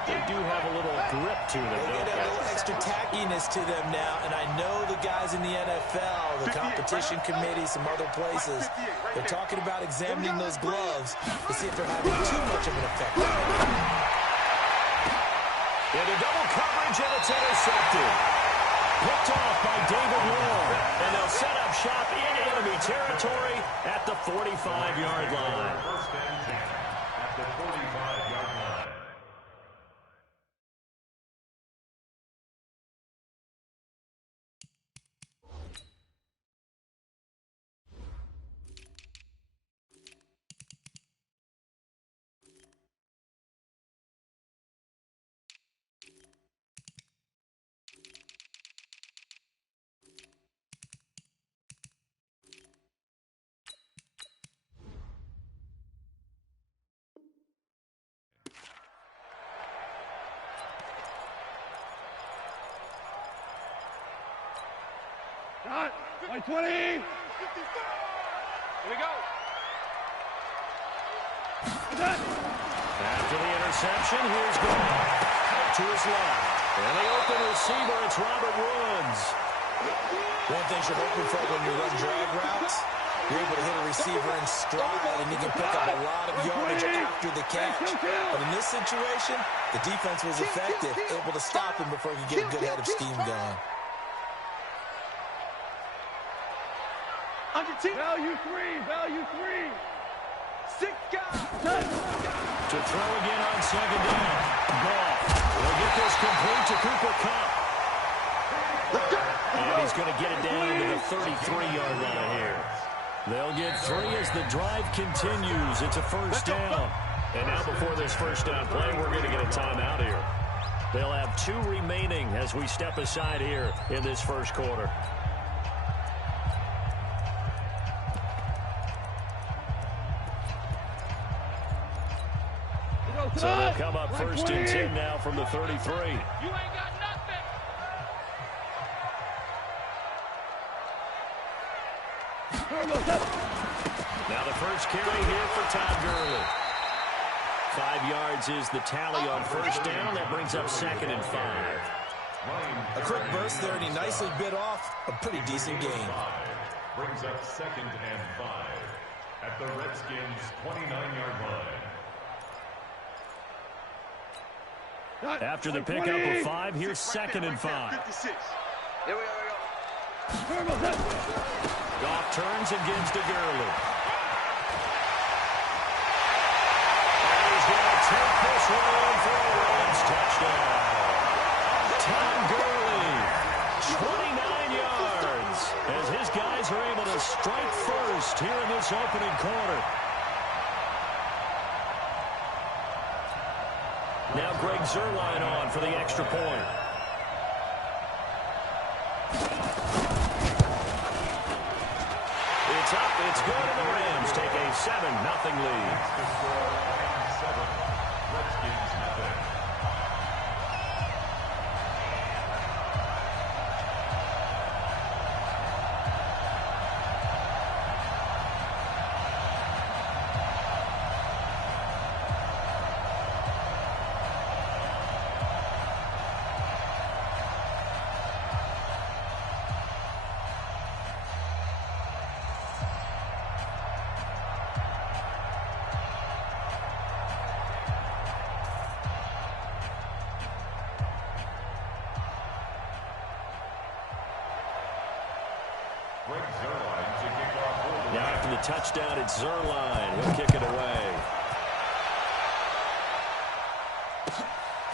they do have a little grip to them. They get a little extra tackiness to them now, and I know the guys in the NFL, the competition committee, some other places, they're talking about examining those gloves to see if they're having too much of an effect on them. Into double coverage, and it's intercepted. Picked off by David Moore, and they'll set up shop in enemy territory at the 45-yard line. First and 10 at the 45-yard line. Got 20. Here we go. After the interception, here's Goff. To his left. And the open receiver, it's Robert Woods. One thing you're hoping for when you run drag routes, you're able to hit a receiver in stride, and you can pick up a lot of yardage after the catch. But in this situation, the defense was effective, able to stop him before he could get a good head of steam going. Value three. 6 guys. To throw again on 2nd down. Goff will get this complete to Cooper Kupp. And he's going to get it down to the 33-yard line here. They'll get 3 as the drive continues. It's a first down. And now before this first down play, we're going to get a timeout here. They'll have 2 remaining as we step aside here in this first quarter. So they'll come up first and 10 now from the 33. You ain't got nothing. Now the first carry here for Todd Gurley. 5 yards is the tally on first down. That brings up 2nd and 5. A quick burst there, and he nicely bit off a pretty decent gain. Brings up 2nd and 5 at the Redskins' 29-yard line. After the pickup of 5, here's 2nd and 5. Here we go. Goff turns and gives to Gurley. And he's going to take this one for a Rams touchdown. Tom Gurley, 29 yards, as his guys are able to strike first here in this opening quarter. Now Greg Zuerlein on for the extra point. It's up, it's good, and the Rams take a 7-0 lead. Redskins nothing. Now after the touchdown, it's Zuerlein. He'll kick it away.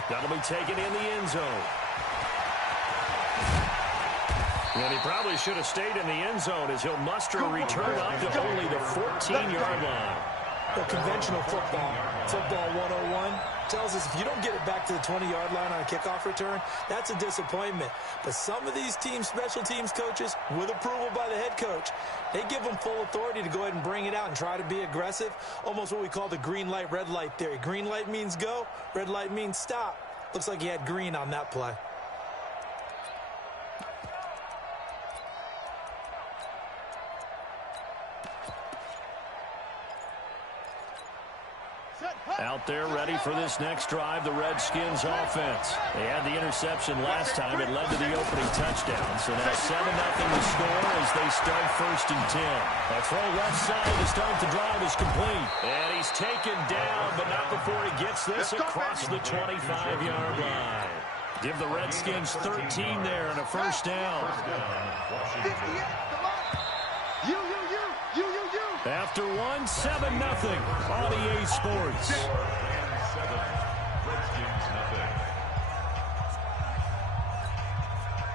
That'll be taken in the end zone. And he probably should have stayed in the end zone as he'll muster a return up to only the 14-yard line. Well, conventional football 101, tells us if you don't get it back to the 20-yard line on a kickoff return, that's a disappointment. But some of these teams, special teams coaches, with approval by the head coach, they give them full authority to go ahead and bring it out and try to be aggressive, almost what we call the green light, red light theory. Green light means go, red light means stop. Looks like he had green on that play. Out there ready for this next drive, the Redskins offense. They had the interception last time. It led to the opening touchdown. So now 7-0 to score as they start first and 10. A throw left side to start the drive is complete. And he's taken down, but not before he gets this across the 25-yard line. Give the Redskins 13 there and a first down. 58, come on. You. After 1, 7-0 on EA Sports. Redskins nothing.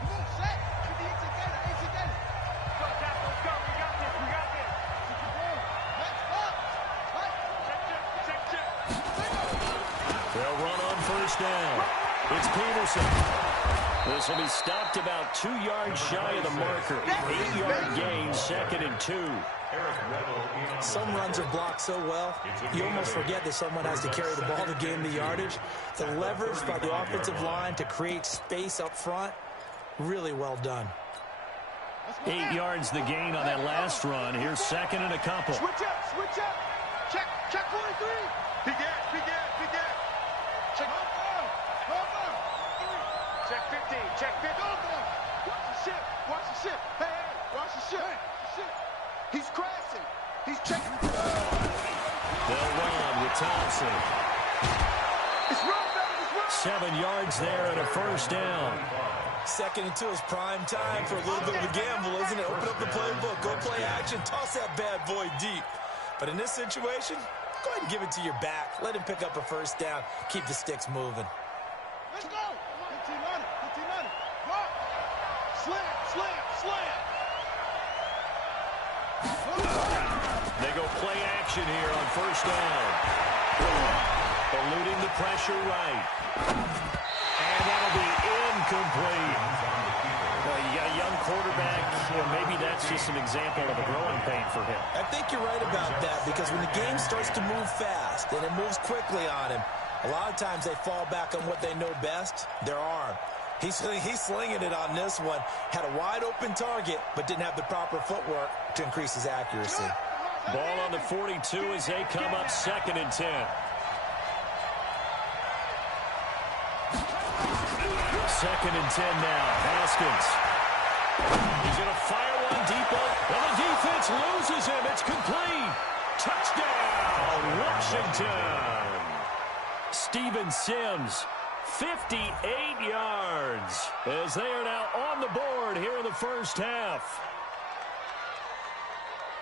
Move, set. Easy, get it. Go, Cap, let's go. We got this. Check. They'll run on first down. It's Peterson. This will be stopped about 2 yards shy of the marker. 8-yard gain, 2nd and 2. Some runs are blocked so well, you almost forget that someone has to carry the ball to gain the yardage. The leverage by the offensive line to create space up front, really well done. 8 yards the gain on that last run. Here's 2nd and a couple. Switch up. Check 43. Big gap. Check. Check 15. Watch the ship. Hey, watch the ship. He's crashing. He's checking. They'll run with Thompson. It's run, baby. 7 yards there and a first down. 2nd and 2 is prime time for a little bit of a gamble, isn't it? Open up the playbook, go play action, toss that bad boy deep. But in this situation, go ahead and give it to your back. Let him pick up a first down. Keep the sticks moving. Let's go. 15 on it. Go. Slam. They go play action here on first down. Eluding the pressure right. And that'll be incomplete. Well, you got a young quarterback. Maybe that's just an example of a growing pain for him. I think you're right about that, because when the game starts to move fast and it moves quickly on him, a lot of times they fall back on what they know best, their arm. He's slinging it on this one. Had a wide-open target, but didn't have the proper footwork to increase his accuracy. Ball on the 42 as they come up 2nd and 10. 2nd and 10 now. Haskins. He's going to fire one deep up, and the defense loses him. It's complete. Touchdown, Washington. Steven Sims, 58 yards, as they are now on the board here in the first half.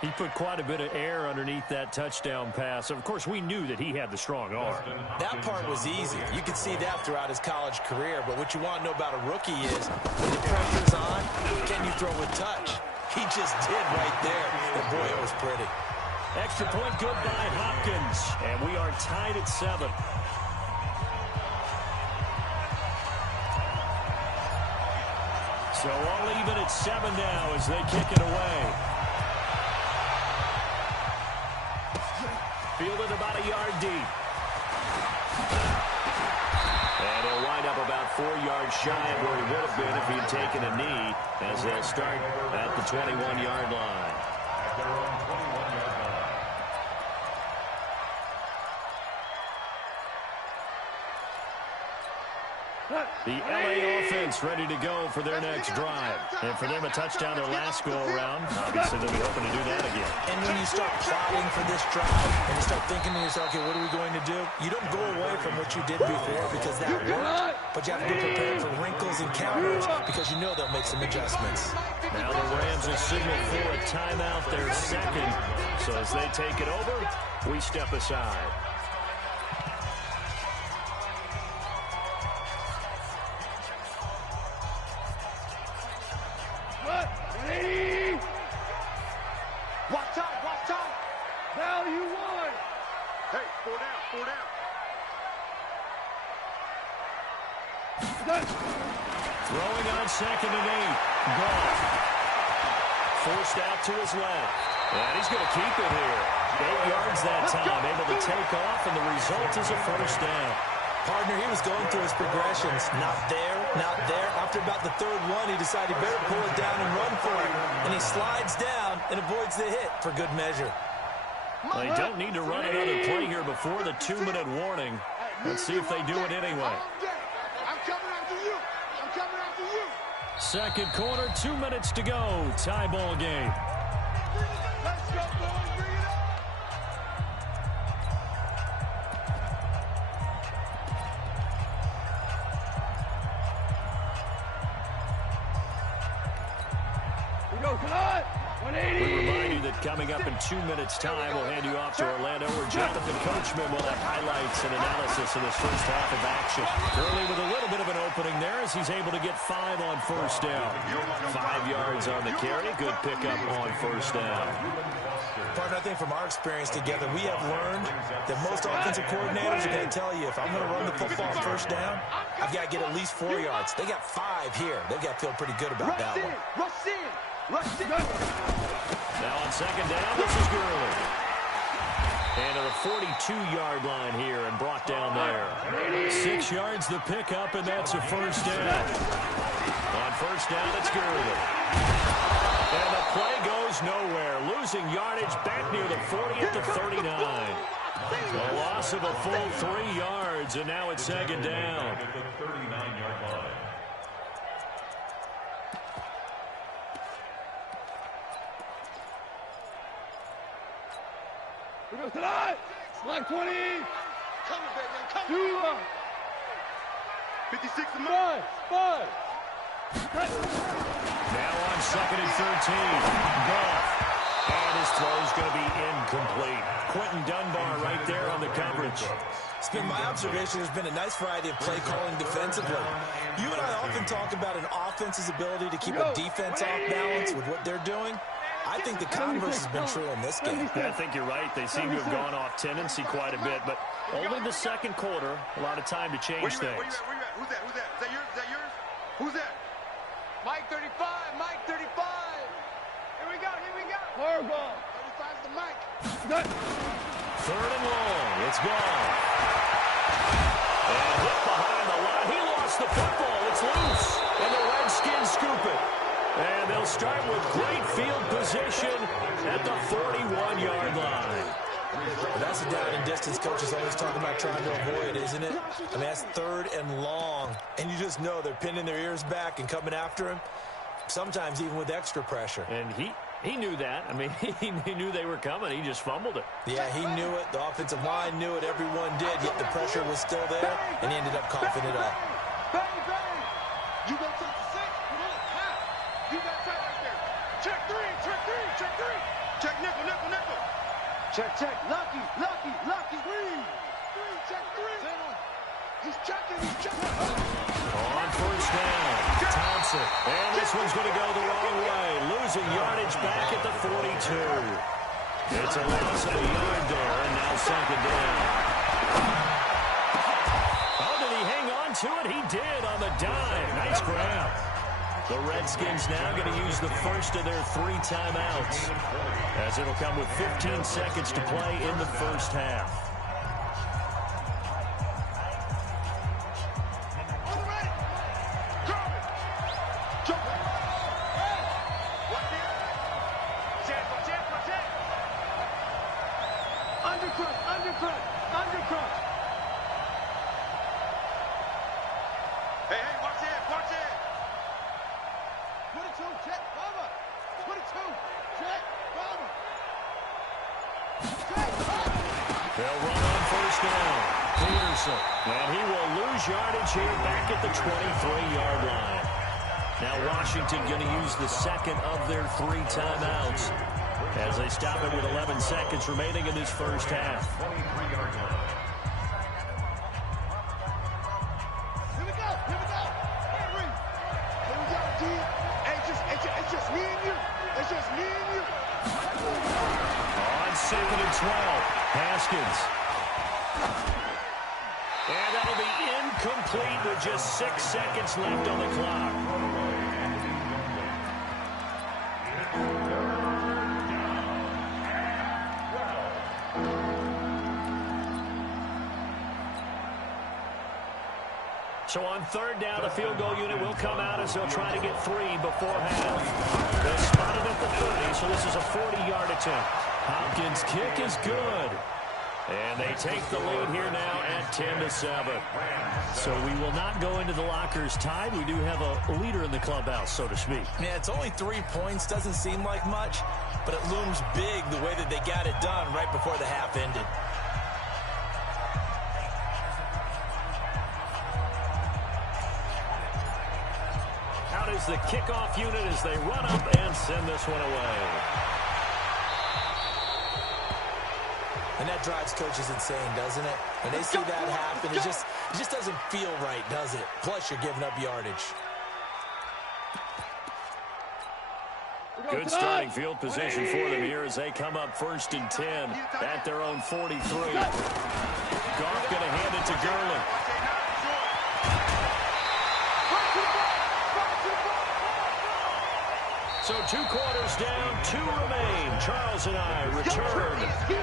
He put quite a bit of air underneath that touchdown pass. Of course, we knew that he had the strong arm. That part was easy. You could see that throughout his college career. But what you want to know about a rookie is, when the pressure's on, can you throw with touch? He just did right there. And boy, it was pretty. Extra point good by Hopkins. And we are tied at 7. So all even at 7 now as they kick it away. Fielded about a yard deep. And he'll wind up about 4 yards shy of where he would have been if he had taken a knee, as they'll start at the 21-yard line. At their own 21-yard line. The LA offense ready to go for their next drive. And for them, a touchdown their last go-around. Obviously, they'll be hoping to do that again. And when you start plotting for this drive and you start thinking to yourself, okay, what are we going to do? You don't go away from what you did before because that worked. But you have to be prepared for wrinkles and counters because you know they'll make some adjustments. Now the Rams will signal for a timeout, their second. So as they take it over, we step aside. Watch out. Value 1. Hey, 4 down. Throwing on 2nd and 8. Goff. Forced out to his left. And he's going to keep it here. 8 yards that time. Able to take off, and the result is a first down. Partner, he was going through his progressions. Not there, not there. After about the 3rd one, he decided he better pull it down and run for it. And he slides down and avoids the hit for good measure. They don't need to run another play here before the 2-minute warning. Let's see if they do it anyway. I'm coming after you. Second quarter, 2 minutes to go. Tie ball game. Let's go, boys. Bring it on. We go tonight. 180. We remind you that coming up in 2 minutes' time, we'll hand you off to Orlando, where Jonathan Coachman will have highlights and analysis of this first half of action. Early with a little bit of an opening there as he's able to get 5 on first down. 5 yards on the carry. Good pickup on first down. Partner, I think from our experience together, we have learned that most offensive coordinators are going to tell you, if I'm going to run the football on first down, I've got to get at least 4 yards. They got 5 here. They've got to feel pretty good about that one. Rush in. Now on second down, this is Gurley. And to the 42-yard line here and brought down there. 6 yards the pickup, and that's a first down. On first down, it's Gurley. And the play goes nowhere. Losing yardage back near the 40 at the 39. A loss of a full 3 yards, and now it's second down. At the 39-yard line. We go tonight. Like 20. Coming, baby. I'm coming. 2. 56 and 5. Now on second and 13. Goff. And his throw's going to be incomplete. Quentin Dunbar right there on the coverage. It's been my observation there's been a nice variety of play calling defensively. You and I often talk about an offense's ability to keep a defense off balance with what they're doing. I think the converse has been true in this game. I think you're right. They seem to have gone off tendency quite a bit, but only the second quarter, a lot of time to change things. Who's that? Is that yours? Who's that? Mike 35, Mike 35. Here we go. Horrible. 35's the mic. Third and long. It's gone. And hit behind the line. He lost the football. It's loose. And the Redskins scoop it. And they'll start with great field position at the 41-yard line. That's a down and distance coaches always talking about trying to avoid, isn't it? I mean, that's third and long. And you just know they're pinning their ears back and coming after him, sometimes even with extra pressure. And he knew that. I mean, he knew they were coming. He just fumbled it. Yeah, he knew it. The offensive line knew it. Everyone did, yet the pressure was still there, and he ended up coughing it up. Bang. You go to the 6. You know it. Half. You got tight right there. Check 3. Check nickel. Check. Lucky. 3. Check 3. He's checking. On first down, Thompson. And this one's going to go the wrong way. Losing yardage back at the 42. It's a loss of a yard there, and now second down. Oh, did he hang on to it? He did on the dime. Nice grab. The Redskins now going to use the first of their 3 timeouts, as it'll come with 15 seconds to play in the first half. Undercross. Hey, watch it. 22, check, bomber. 22, check, bomber. They'll run on first down. Peterson. And he will lose yardage here back at the 23-yard line. Now Washington going to use the second of their 3 timeouts as they stop it with 11 seconds remaining in this first half. 23-yard line. Here we go. Henry. Here we go, G. Hey, it's just me and you. On second and 12, Haskins. And that'll be incomplete with just 6 seconds left on the clock. So on third down, the field goal unit will come out as they'll try to get 3 before half. They'll spot it at the 30, so this is a 40-yard attempt. Hopkins' kick is good. And they take the lead here now at 10-7. So we will not go into the lockers tied. We do have a leader in the clubhouse, so to speak. Yeah, it's only 3 points. Doesn't seem like much, but it looms big the way that they got it done right before the half ended. Out is the kickoff unit as they run up and send this one away. And that drives coaches insane, doesn't it? When they see that happen, it just doesn't feel right, does it? Plus, you're giving up yardage. Good starting field position for them here as they come up first and 10 at their own 43. Goff going to hand it to Gurley. So 2 quarters down, 2 remain. Charles and I return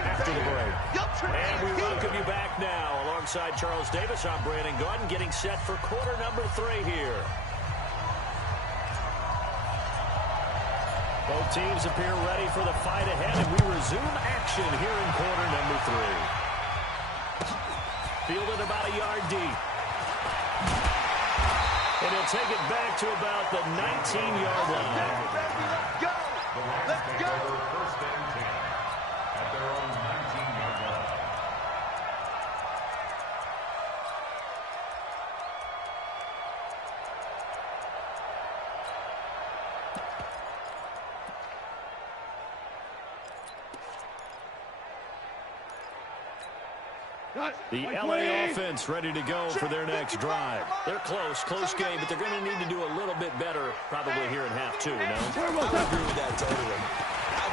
after the break. And we welcome you back now. Alongside Charles Davis, I'm Brandon Gordon, getting set for quarter number 3 here. Both teams appear ready for the fight ahead, and we resume action here in quarter number 3. Fielded about a yard deep. And he'll take it back to about the 19-yard line. Let's go! First and 10 at their own 19-yard line. The LA offense ready to go for their next drive. They're close game, but they're going to need to do a little bit better probably here in half 2, no? I would agree with that totally.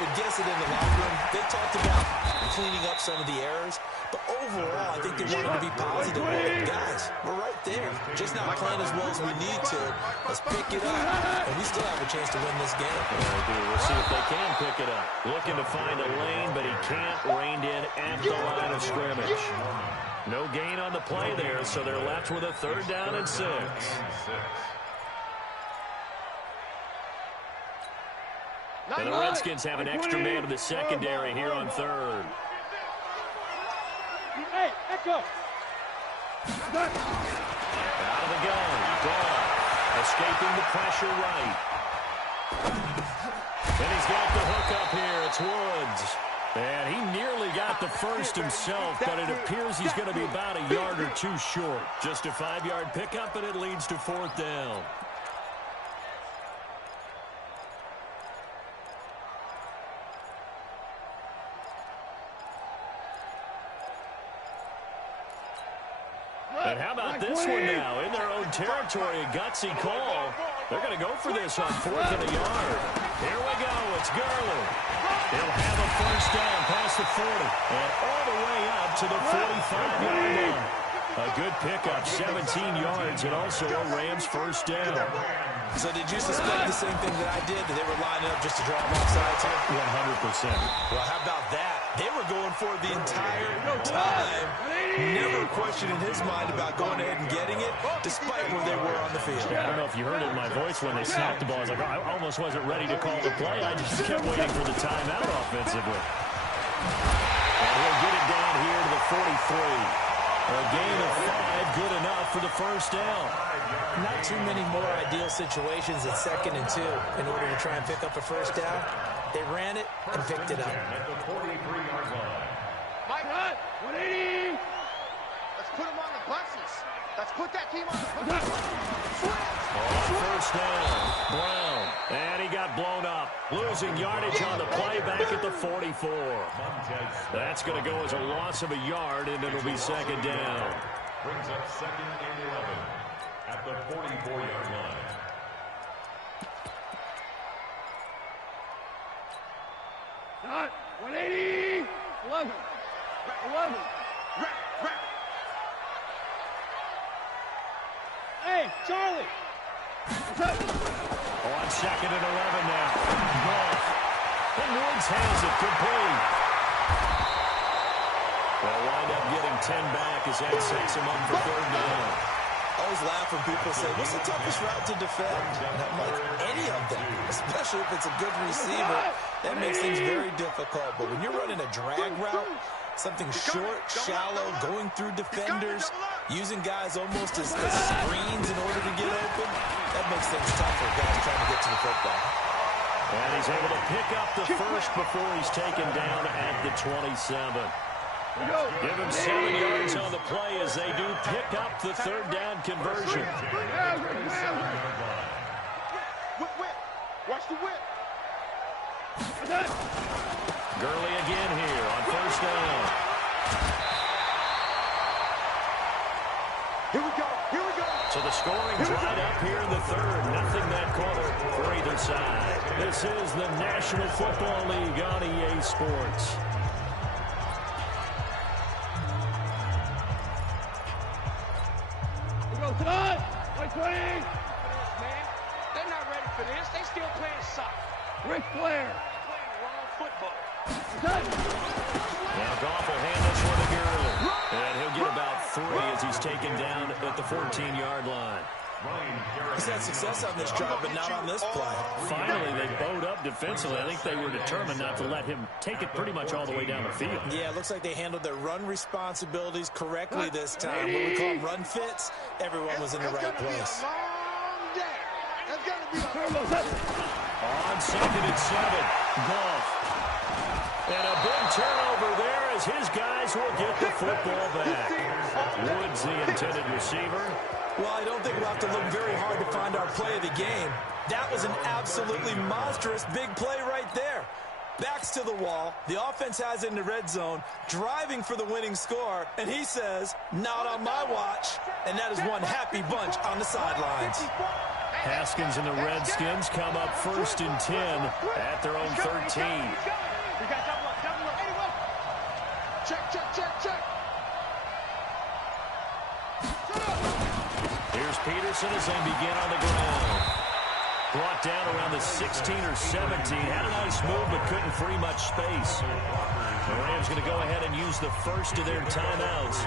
would guess it in the locker room. They talked about cleaning up some of the errors, but overall, I think they wanted to be positive. Guys, we're right there. Just not playing as well as we need to. Let's pick it up, and we still have a chance to win this game. We'll see if they can pick it up. Looking to find a lane, but he can't. Reined in at the line of scrimmage. No gain on the play there, so they're left with a 3rd down and 6. And the Redskins have an extra man in the secondary here on 3rd. Hey, echo. Out of the gun. Ball. Escaping the pressure right. And he's got the hook up here. It's Woods. And he nearly got the first himself, but it appears he's going to be about a yard or two short. Just a 5-yard pickup, and it leads to 4th down. And how about this one now? In their own territory, a gutsy call. They're going to go for this on 4th and a yard. Here we go. It's Gurley. He'll have a first down past the 40 and all the way up to the 45-yard line. A good pickup, 17 yards, and also a Rams first down. So did you suspect the same thing that I did, that they were lining up just to drive offsides here? 100%. Well, how about that? They were going for it the entire time. Never a question in his mind about going ahead and getting it, despite where they were on the field. Yeah, I don't know if you heard it in my voice when they snapped the ball. I was like, I almost wasn't ready to call the play. I just kept waiting for the timeout offensively. And he'll get it down here to the 43. A gain of 5, good enough for the first down. Not too many more ideal situations at 2nd and 2 in order to try and pick up a first down. They ran it and picked it up. At the 43-yard line. Mike, 180. Let's put him on the buses. Let's put that team on the buses. First down, Brown. And he got blown up. Losing yardage on the play back at the 44. That's going to go as a loss of a yard, and it'll be 2nd down. Brings up 2nd and 11 at the 44-yard line. Not 180. 11. 11. Hey, Charlie. What's up? On 2nd and 11 now. Golf. And Woods has it complete. They'll wind up getting 10 back as that sets him up for 3rd down. I always laugh when people say, what's the toughest route to defend? And I'm like, any of them, especially if it's a good receiver. That makes things very difficult. But when you're running a drag route, something short, shallow, going through defenders, using guys almost as screens in order to get open, that makes things tough for guys trying to get to the football. And he's able to pick up the first before he's taken down at the 27. Give him 7 yards on the play as they do pick up the 3rd down conversion. Whip. Watch the whip. Gurley again here on first down. Here we go. So the scoring dried up here in the 3rd. Nothing that quarter for either side. This is the National Football League on EA Sports. Tonight, 20. Man, they're not ready for this. They still playing soccer. Ric Flair. Playing wrong football. Now Goff will hand this one to Gurley. And he'll get about 3 as he's taken down at the 14-yard line. He's had success on this drive, but not on this play. Finally, they bowed up defensively. I think they were determined not to let him take it pretty much all the way down the field. Yeah, it looks like they handled their run responsibilities correctly this time. What we call them run fits, everyone was in the right place. On 2nd and 7, Goff. And a big turnover there as his guys will get the football back. Woods, the intended receiver. Well, I don't think we'll have to look very hard to find our play of the game. That was an absolutely monstrous big play right there. Backs to the wall. The offense has it in the red zone, driving for the winning score. And he says, not on my watch. And that is one happy bunch on the sidelines. Haskins and the Redskins come up 1st and 10 at their own 13. We got double up, double up. 81. Check, check, check, check. Here's Peterson as they begin on the ground. Brought down around the 16 or 17. Had a nice move, but couldn't free much space. The Rams going to go ahead and use the first of their timeouts.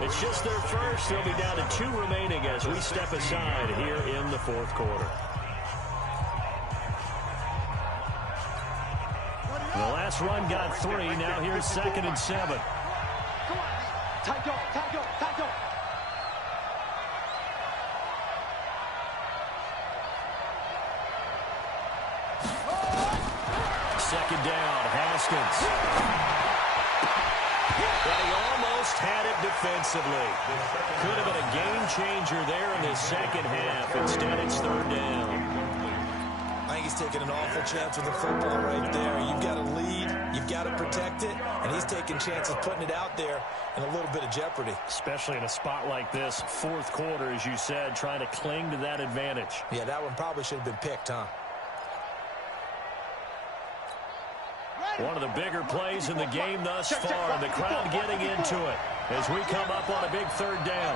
It's just their first. They'll be down to 2 remaining as we step aside here in the 4th quarter. The last run got 3. Now here's 2nd and 7. Come on, tight go, tight go, tight go. Second down, Haskins. But he almost had it defensively. Could have been a game changer there in the second half. Instead, it's 3rd down. I think he's taking an awful chance with the football right there. You've got to lead, you've got to protect it, and he's taking chances putting it out there in a little bit of jeopardy. Especially in a spot like this, 4th quarter, as you said, trying to cling to that advantage. Yeah, that one probably should have been picked, huh? One of the bigger plays in the game thus far, and the crowd getting into it as we come up on a big 3rd down.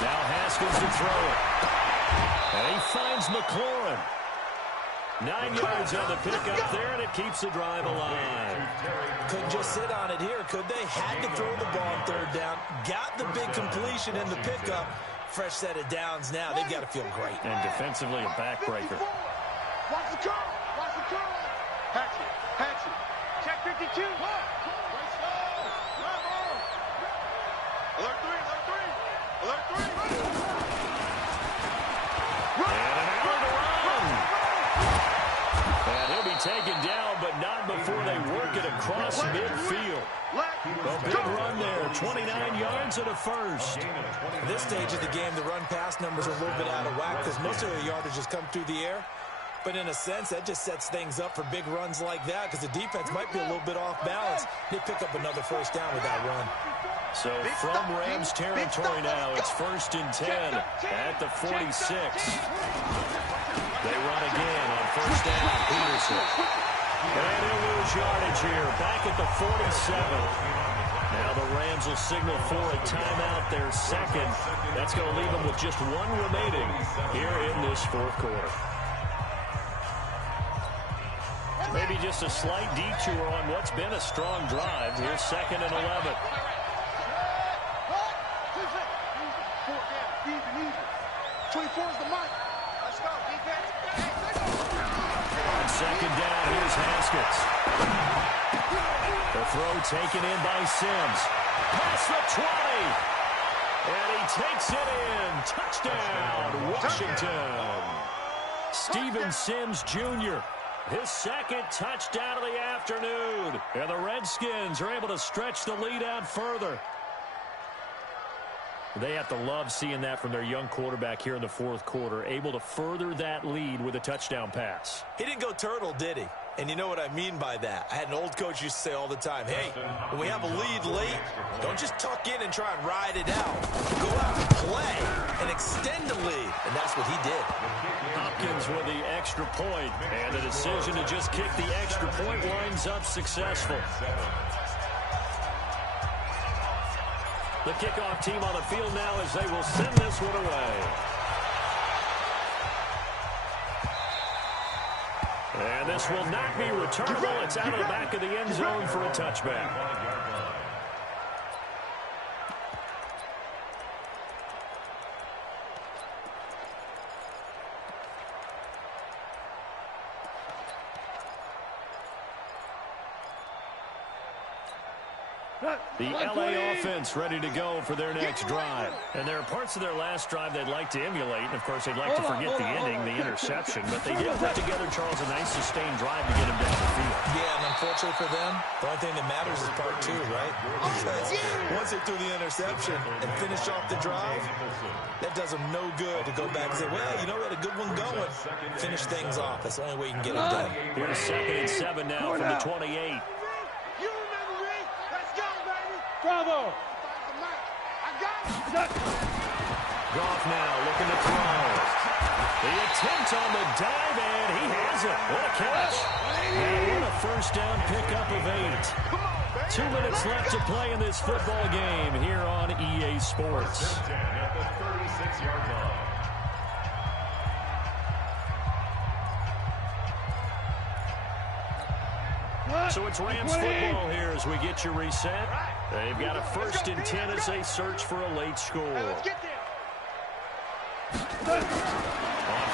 Now Haskins to throw it. And he finds McLaurin. 9 yards on the pickup there, and it keeps the drive alive. Couldn't just sit on it here, could they? Had to throw the ball on 3rd down. Got the big completion in the pickup. Fresh set of downs now. They've got to feel great. And defensively, a backbreaker. Watch the curl. Watch the curl. Hatchet. Hatchet. Check 52. Alert 3. Alert 3. Alert 3. And an hour to run. And he'll be taken down, but not before they work it across midfield. A big run there, 29 yards and a first. At this stage of the game, the run-pass numbers are a little bit out of whack because most of the yardage has come through the air. But in a sense, that just sets things up for big runs like that because the defense might be a little bit off balance. They pick up another 1st down with that run. So from Rams territory now, it's 1st and 10 at the 46. They run again on 1st down, Peterson. And he'll lose yardage here, back at the 47. Now the Rams will signal for a timeout, their 2nd. That's going to leave them with just 1 remaining here in this 4th quarter. Maybe just a slight detour on what's been a strong drive. Here's 2nd and 11. 24 is the mark. Let's go, defense. On 2nd down, here's Haskins. The throw taken in by Sims. Past the 20. And he takes it in. Touchdown, Washington. Steven Sims Jr., his 2nd touchdown of the afternoon. And the Redskins are able to stretch the lead out further. They have to love seeing that from their young quarterback here in the 4th quarter, able to further that lead with a touchdown pass. He didn't go turtle, did he? And you know what I mean by that. I had an old coach used to say all the time, hey, when we have a lead late, don't just tuck in and try and ride it out. Go out and play and extend the lead. And that's what he did. Hopkins with the extra point, and the decision to just kick the extra point winds up successful. The kickoff team on the field now as they will send this one away. And this will not be returnable. It's out of the back of the end zone for a touchback. The LA offense ready to go for their next drive. And there are parts of their last drive they'd like to emulate. And, of course, they'd like to forget the ending, the interception. But they did put together, Charles, a nice sustained drive to get him down the field. Yeah, and unfortunately for them, the only thing that matters is part 2, right? Because once they threw the interception and finished off the drive, that does them no good to go back and say, well, you know, we had a good one going. Finish things off. That's the only way you can get it done. Here's 2nd and 7 now from the 28. You Bravo. Goff now looking to throw. The attempt on the dive, and he has it. What a catch. And what a first down pickup of 8. 2 minutes left to play in this football game here on EA Sports. At the 36-yard line. So it's Rams football here as we get you reset. They've got a 1st and 10 as they search for a late score. Let's get there. On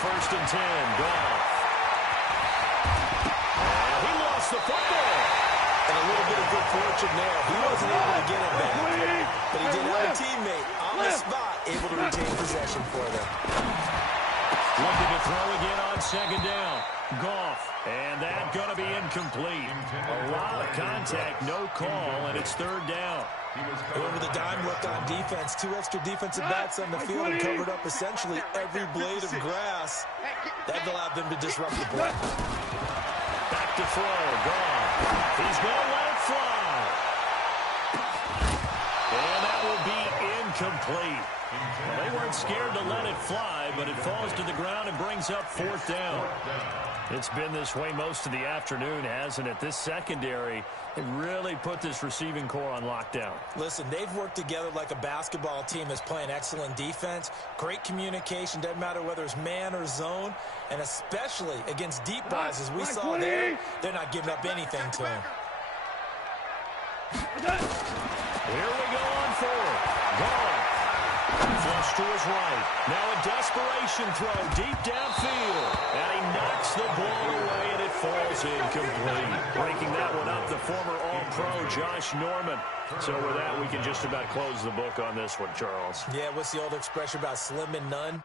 1st and 10, Goff. And he lost the football. And a little bit of good fortune there. He wasn't able to get it back, but he did have a teammate on the spot able to retain possession for them. Looking to throw again on 2nd down. Goff, and that going to be incomplete. A lot of contact, no call, and it's 3rd down. Over the dime look on defense. 2 extra defensive backs on the field and covered up essentially every blade of grass. That allowed them to disrupt the play. Back to throw, Goff. He's going to let it fly. And that will be incomplete. Well, they weren't scared to let it fly, but it falls to the ground and brings up 4th down. It's been this way most of the afternoon, hasn't it? This secondary, it really put this receiving core on lockdown. Listen, they've worked together like a basketball team that's playing excellent defense. Great communication, doesn't matter whether it's man or zone, and especially against deep balls, as we saw there, they're not giving up anything to him. Here we go on 4th. Goff. Flush to his right. Now a desperation throw deep downfield. And he knocks the ball away, and it falls incomplete. Breaking that one up, the former All-Pro Josh Norman. So with that, we can just about close the book on this one, Charles. Yeah, what's the old expression about slim and none?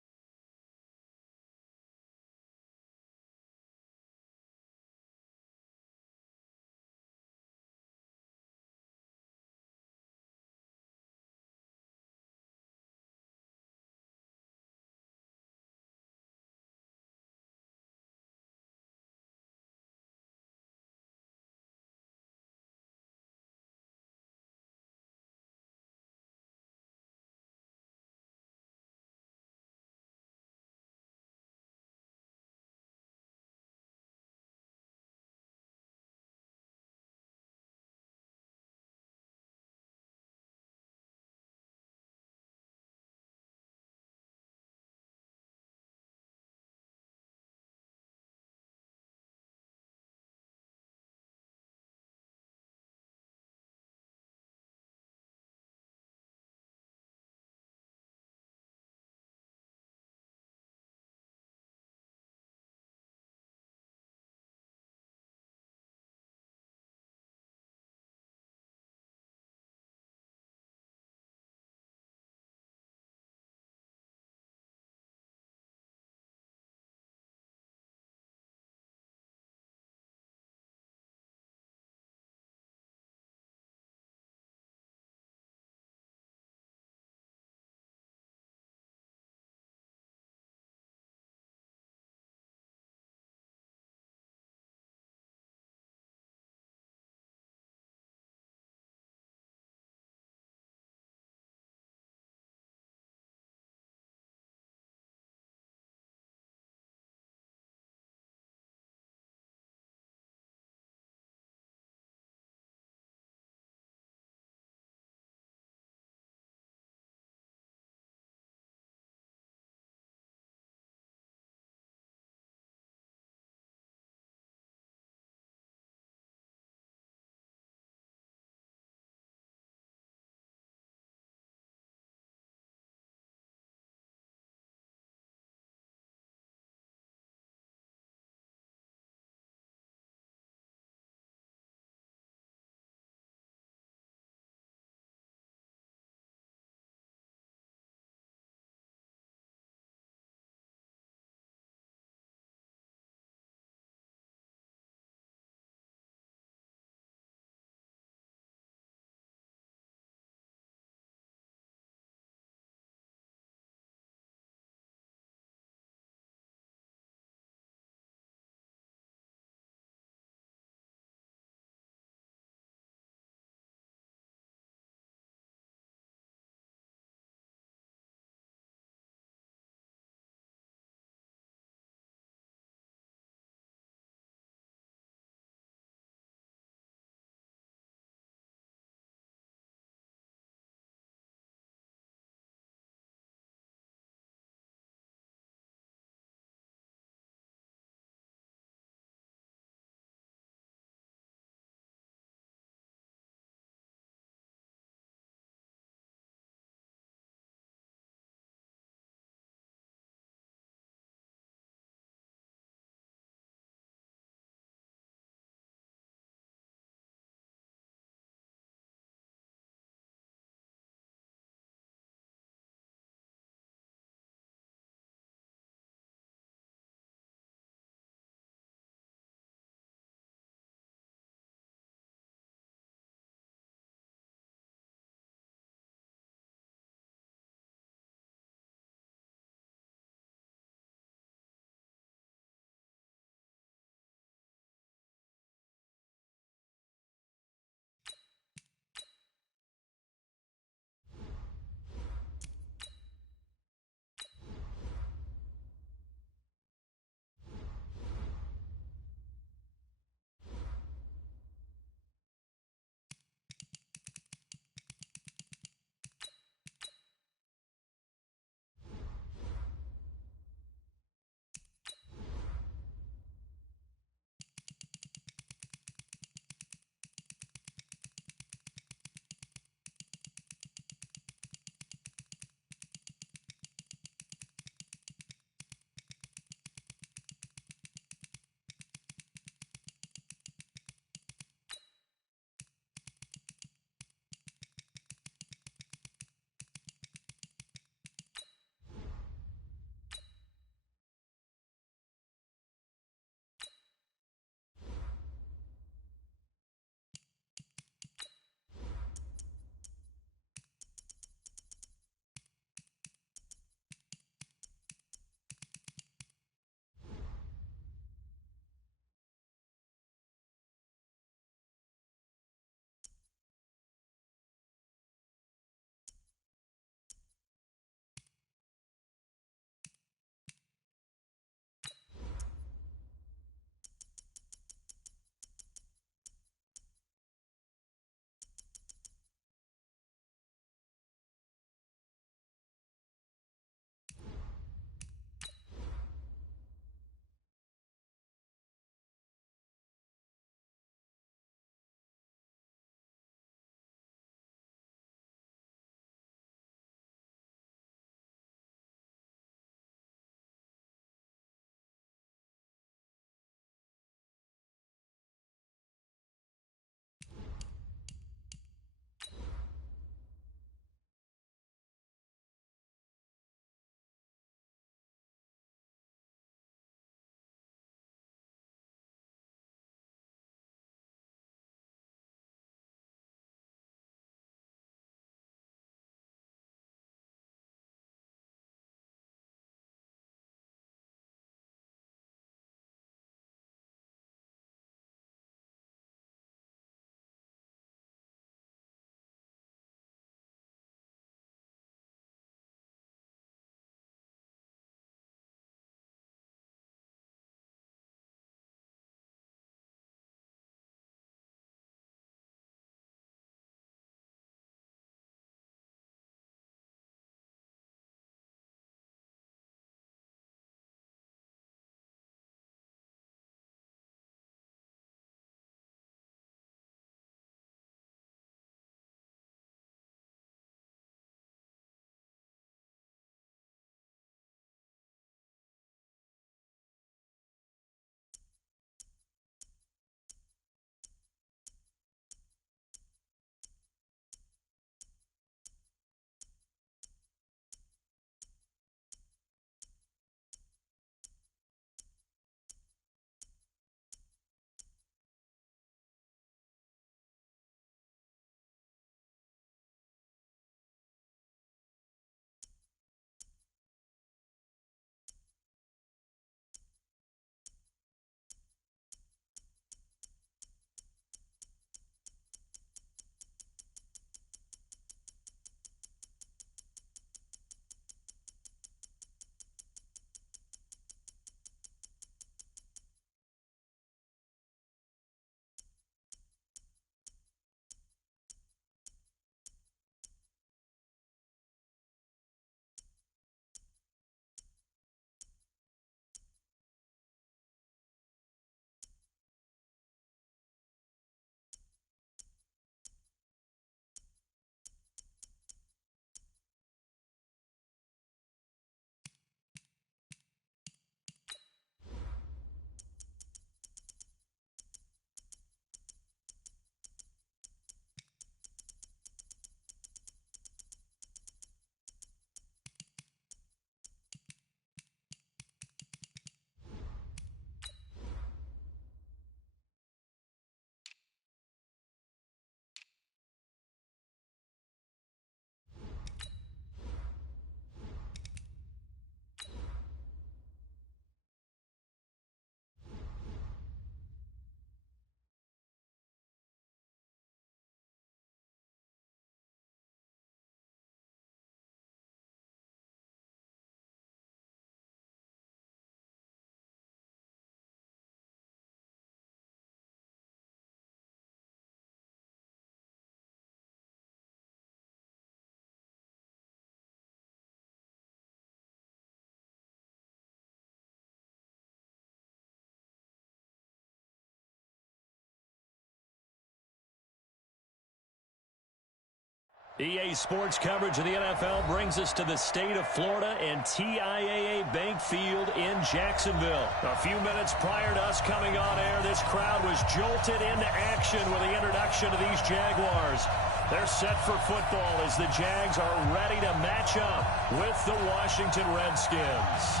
EA Sports coverage of the NFL brings us to the state of Florida and TIAA Bank Field in Jacksonville. A few minutes prior to us coming on air, this crowd was jolted into action with the introduction of these Jaguars. They're set for football as the Jags are ready to match up with the Washington Redskins.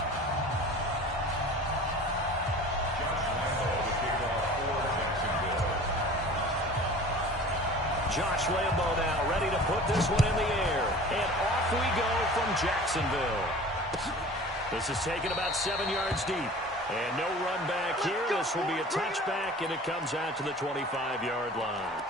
Josh Lambo now ready to put this one in the air. And off we go from Jacksonville. This is taken about 7 yards deep. And no run back here. This will be a touchback, and it comes out to the 25-yard line.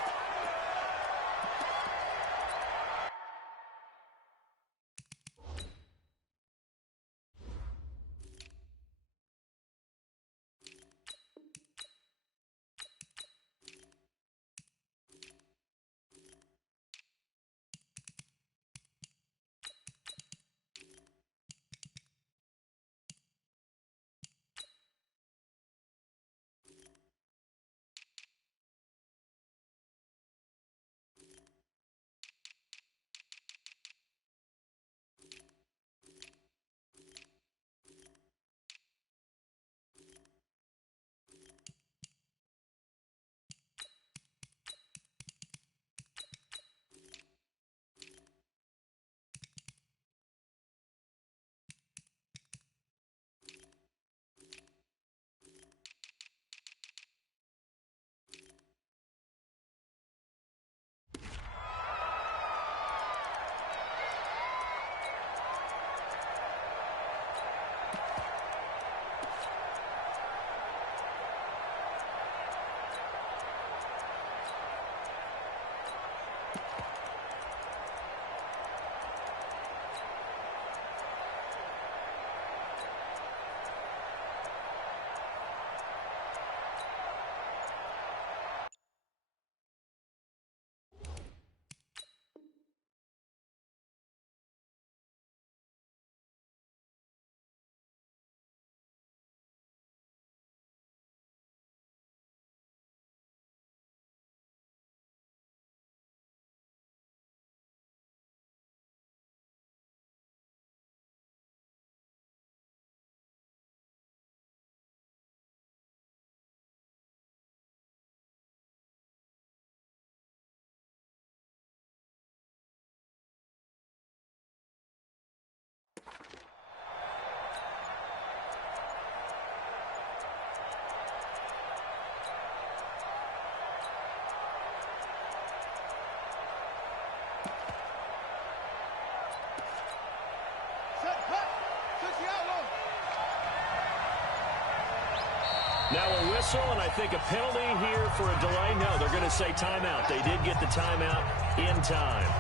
Now a whistle, and I think a penalty here for a delay. No, they're going to say timeout. They did get the timeout in time.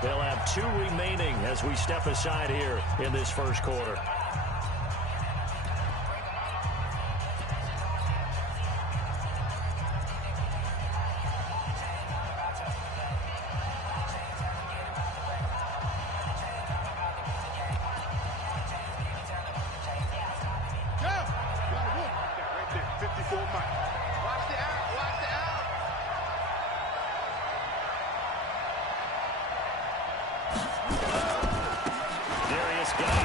They'll have 2 remaining as we step aside here in this first quarter.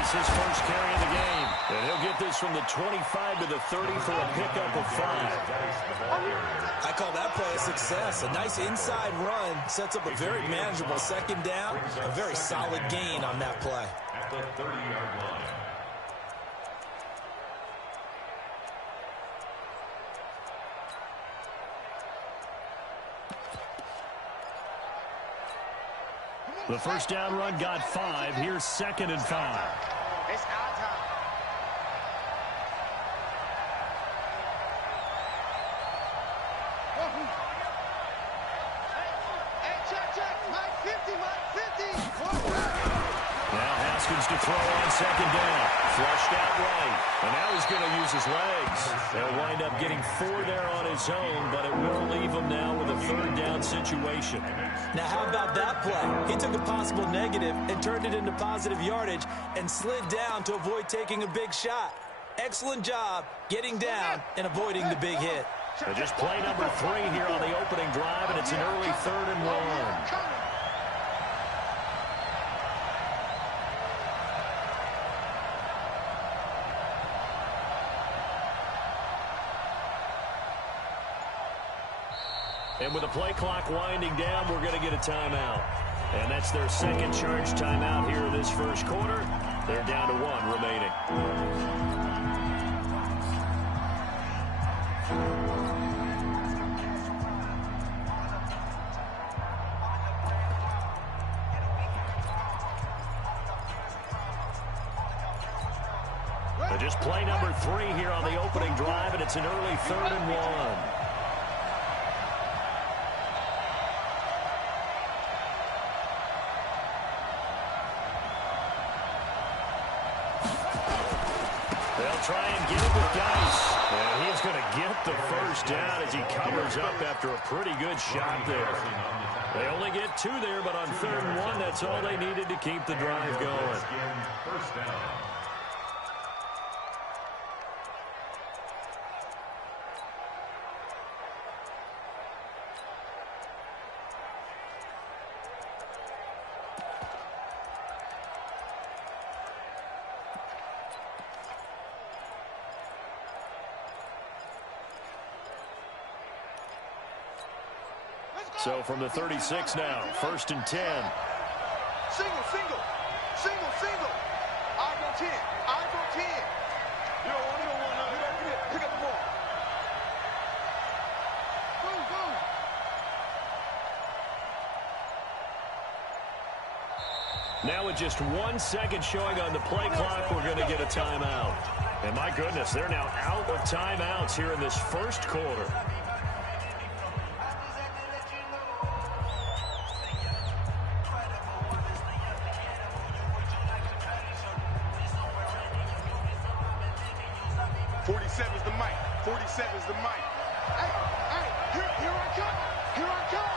His first carry of the game. And he'll get this from the 25 to the 30 for a pickup of 5. I call that play a success. A nice inside run sets up a very manageable second down. A very solid gain on that play. At the 30-yard line. The first down run got 5. Here's 2nd and 5. It's our time. Hey, check. Mike 50, Mike 50. Now Haskins to throw on 2nd down. Flushed out right. And now he's going to use his legs. They'll wind up getting 4 there on his own, but it will leave him now with a 3rd down situation. Now, how about that play? He took a possible negative and turned it into positive yardage and slid down to avoid taking a big shot. Excellent job getting down and avoiding the big hit. So just play number 3 here on the opening drive, and it's an early 3rd and 1. And with the play clock winding down, we're going to get a timeout. And that's their second charge timeout here in this first quarter. They're down to 1 remaining. Just play number 3 here on the opening drive, and it's an early 3rd and 1. They'll try and get it with Dice. And he's going to get the first down as he covers up after a pretty good shot there. They only get 2 there, but on 3rd and 1, that's all they needed to keep the drive going. First down. So from the 36 now, 1st and 10. Single, single, single, single. Eyes on 10, eyes on 10. You don't want pick up the ball. Boom, boom. Now with just 1 second showing on the play clock, we're going to get a timeout. And my goodness, they're now out of timeouts here in this first quarter. Is the mic. Hey, here I come. Here I come.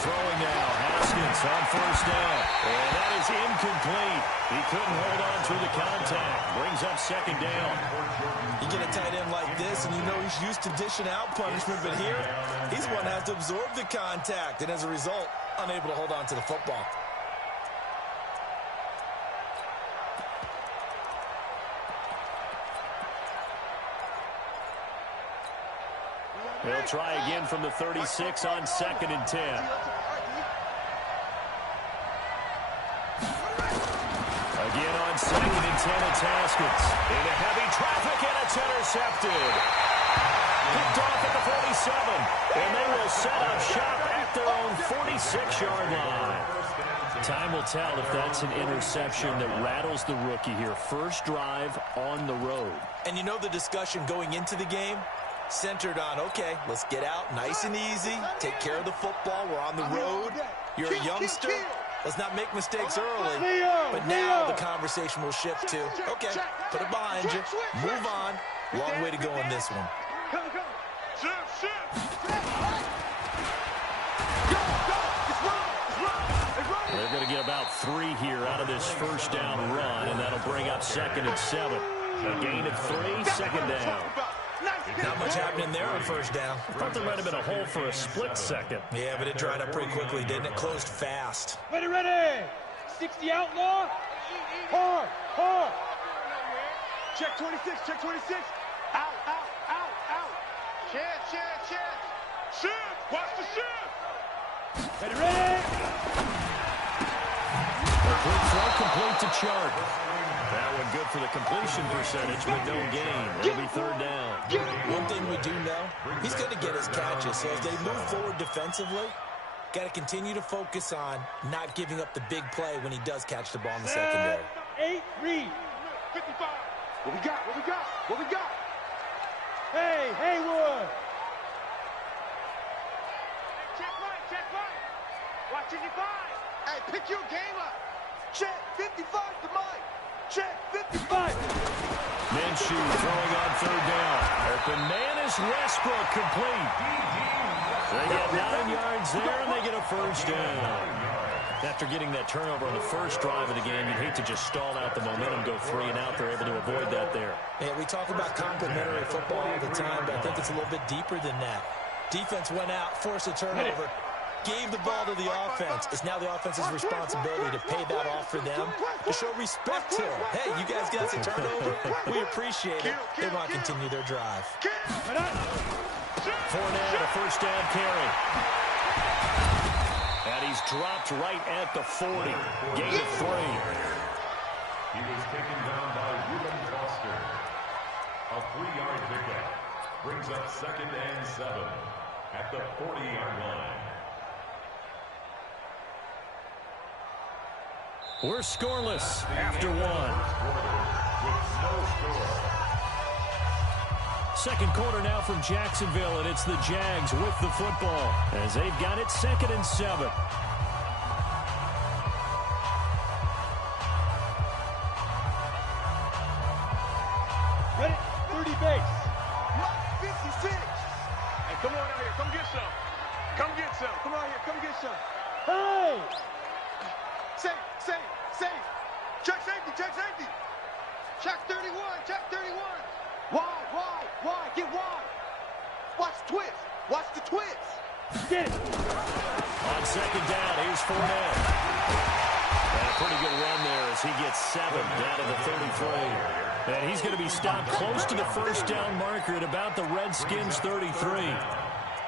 Throwing now, Haskins on 1st down. And that is incomplete. He couldn't hold on through the contact. Brings up 2nd down. You get a tight end like this, and you know he's used to dishing out punishment, but here, he's the one that has to absorb the contact, and as a result, unable to hold on to the football. They'll try again from the 36 on 2nd and 10. Again on 2nd and 10, it's Haskins. Into heavy traffic, and it's intercepted. Picked off at the 47, and they will set up shop at their own 46-yard line. Time will tell if that's an interception that rattles the rookie here. First drive on the road. And you know the discussion going into the game? Centered on, okay, let's get out nice and easy, take care of the football, we're on the road, you're a youngster, let's not make mistakes early, but now the conversation will shift to, okay, put it behind you, move on, long way to go in this one. They're going to get about 3 here out of this first down run, and that'll bring up 2nd and 7. A gain of 3, 2nd down. Not much happening there on 1st down. I thought there might have been a hole for a split second. Yeah, but it dried up pretty quickly, didn't it? Closed fast. Ready, ready. 60 outlaw. Hard, hard. Check 26, check 26. Out, out, out, out. Shift. Shift, watch the shift. Ready, ready. A quick throw complete to Chart. That one good for the completion percentage, but no gain. It'll be 3rd down. One thing we do know, he's going to get his catches. So as they move forward defensively, got to continue to focus on not giving up the big play when he does catch the ball in the secondary. 8, read. 55. What we got? What we got? What we got? Hey, Haywood. Check right. Watch 55. Hey, pick your game up. Check 55 to mine. Check 55. Minshew throwing on 3rd down. Open man is Westbrook, complete. They get 9 yards there, and they get a first down. After getting that turnover on the first drive of the game, you'd hate to just stall out the momentum, go 3 and out. They're able to avoid that there. Yeah, we talk about complementary football all the time, but I think it's a little bit deeper than that. Defense went out, forced a turnover, gave the ball to the offense. It's now the offense's responsibility to pay that off for them, to show respect to them. Hey, you guys got some turnover. We appreciate it. They want to continue their drive. Fournette, a first down carry. And he's dropped right at the 40. Gain of 3. He was taken down by Reuben Foster. A 3-yard pickup brings up 2nd and 7 at the 40-yard line. We're scoreless after 1. With no score. Second quarter now from Jacksonville, and it's the Jags with the football as they've got it 2nd and 7. Ready? 30 base. Mark 56. Hey, come on out here. Come get some. Come get some. Come on here. Come get some. Hey! Safe. Check safety. Check 31. Wide. Get wide. Watch the twist. Get it. On second down, here's Fournette. And a pretty good run there as he gets 7 down to the 33. And he's going to be stopped close to the first down marker at about the Redskins' 33.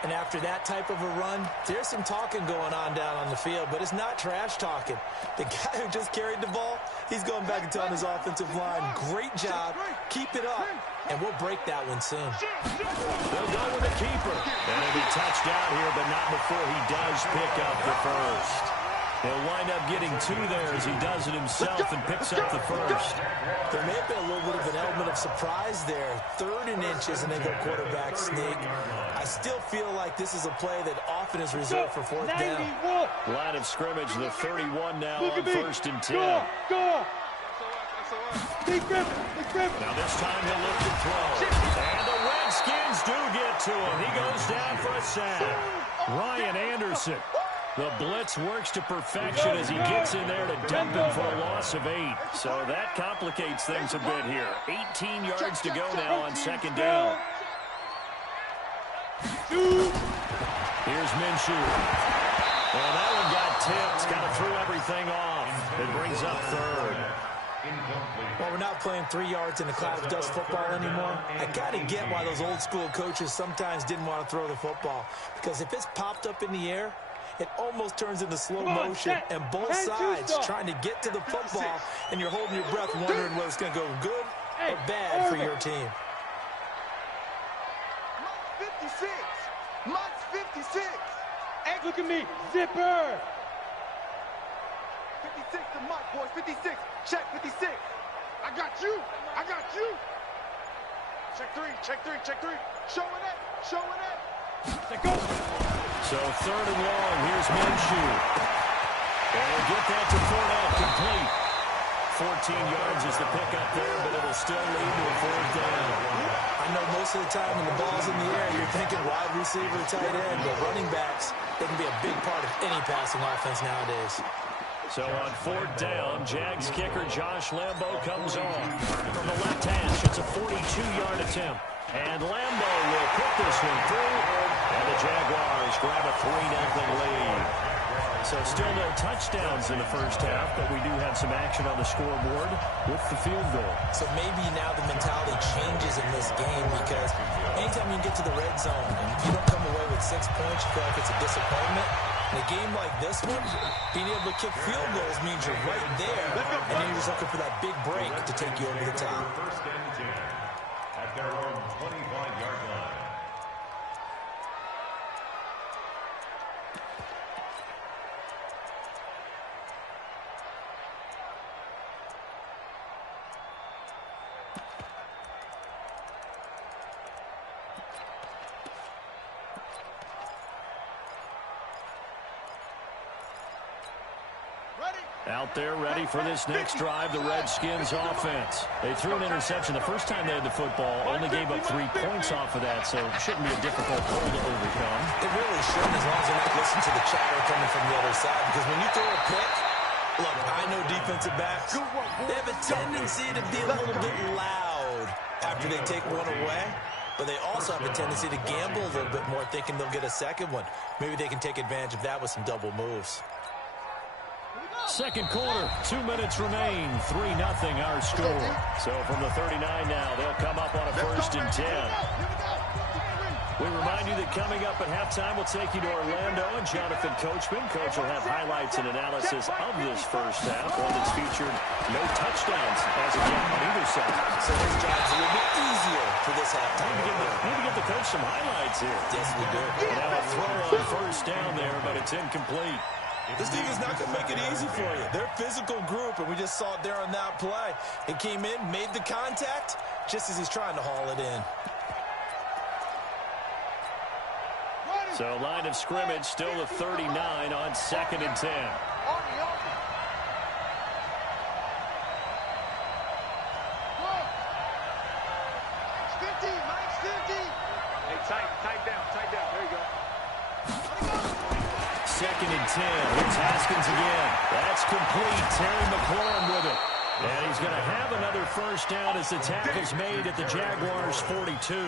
And after that type of a run, there's some talking going on down on the field, but it's not trash talking. The guy who just carried the ball, he's going back and telling his offensive line, great job, keep it up, and we'll break that one soon. They'll go with the keeper. And he'll be touched out here, but not before he does pick up the first. He'll wind up getting 2 there as he does it himself and picks up the first. There may have been a little bit of an element of surprise there. 3rd and inches, and they go quarterback sneak. I still feel like this is a play that often is reserved for 4th down. Line of scrimmage, the 31 now on 1st and 10. Go. Big grip. Now this time he'll look to throw. And the Redskins do get to him. He goes down for a sack. Ryan Anderson. The blitz works to perfection as he gets in there to dump him for a loss of 8. So that complicates things a bit here. 18 yards to go now on second down. Here's Minshew. Well, that one got tipped. Kind of threw everything off. It brings up 3rd. Well, we're not playing 3 yards in a cloud of dust football anymore. I got to get why those old school coaches sometimes didn't want to throw the football. Because if it's popped up in the air, it almost turns into slow motion, and both sides trying to get to the football, and you're holding your breath wondering whether it's going to go good or bad for your team. Mike's 56. Look at me. Zipper. 56 to Mike, boys. 56. Check 56. I got you. Check 3. Showing it. Go. So 3rd and long, here's Minshew. And he'll get that to Fournette, complete. 14 yards is the pickup there, but it'll still lead to a 4th down. I know most of the time when the ball's in the air, you're thinking wide receiver, tight end, but running backs, they can be a big part of any passing offense nowadays. So on 4th down, Jags kicker Josh Lambo comes on. From the left hash, it's a 42-yard attempt. And Lambo will put this one through. And the Jaguars grab a 3-0 lead. So still no touchdowns in the first half, but we do have some action on the scoreboard with the field goal. So maybe now the mentality changes in this game because anytime you get to the red zone and if you don't come away with 6 points, you feel like it's a disappointment. In a game like this one, being able to kick field goals means you're right there, and then you're just looking for that big break to take you over the top. First and 10 at their own 25-yard line. Out there ready for this next drive, the Redskins offense. They threw an interception the first time they had the football, only gave up 3 points off of that, so it shouldn't be a difficult goal to overcome. It really shouldn't as long as they're not listening to the chatter coming from the other side, because when you throw a pick, look, I know defensive backs, they have a tendency to be a little bit loud after they take one away, but they also have a tendency to gamble a little bit more thinking they'll get a second one. Maybe they can take advantage of that with some double moves. Second quarter, 2 minutes remain, 3-0 our score. So from the 39 now, they'll come up on a 1st and 10. We remind you that coming up at halftime, we'll take you to Orlando and Jonathan Coachman. Coach will have highlights and analysis of this first half, one that's featured no touchdowns as of yet on either side. So his job's a little bit easier for this halftime. Need to get the coach some highlights here. Yes, we do. Now a throw on first down there, but it's incomplete. This team is not going to make it easy for you. They're a physical group, and we just saw it there on that play. He came in, made the contact, just as he's trying to haul it in. So line of scrimmage still the 39 on 2nd and 10. Mike's 50, Mike's 50. Hey, tight down. There you go. 2nd and 10. Here's Haskins again. That's complete. Terry McLaurin with it. And he's going to have another first down as the tackle's made at the Jaguars' 42.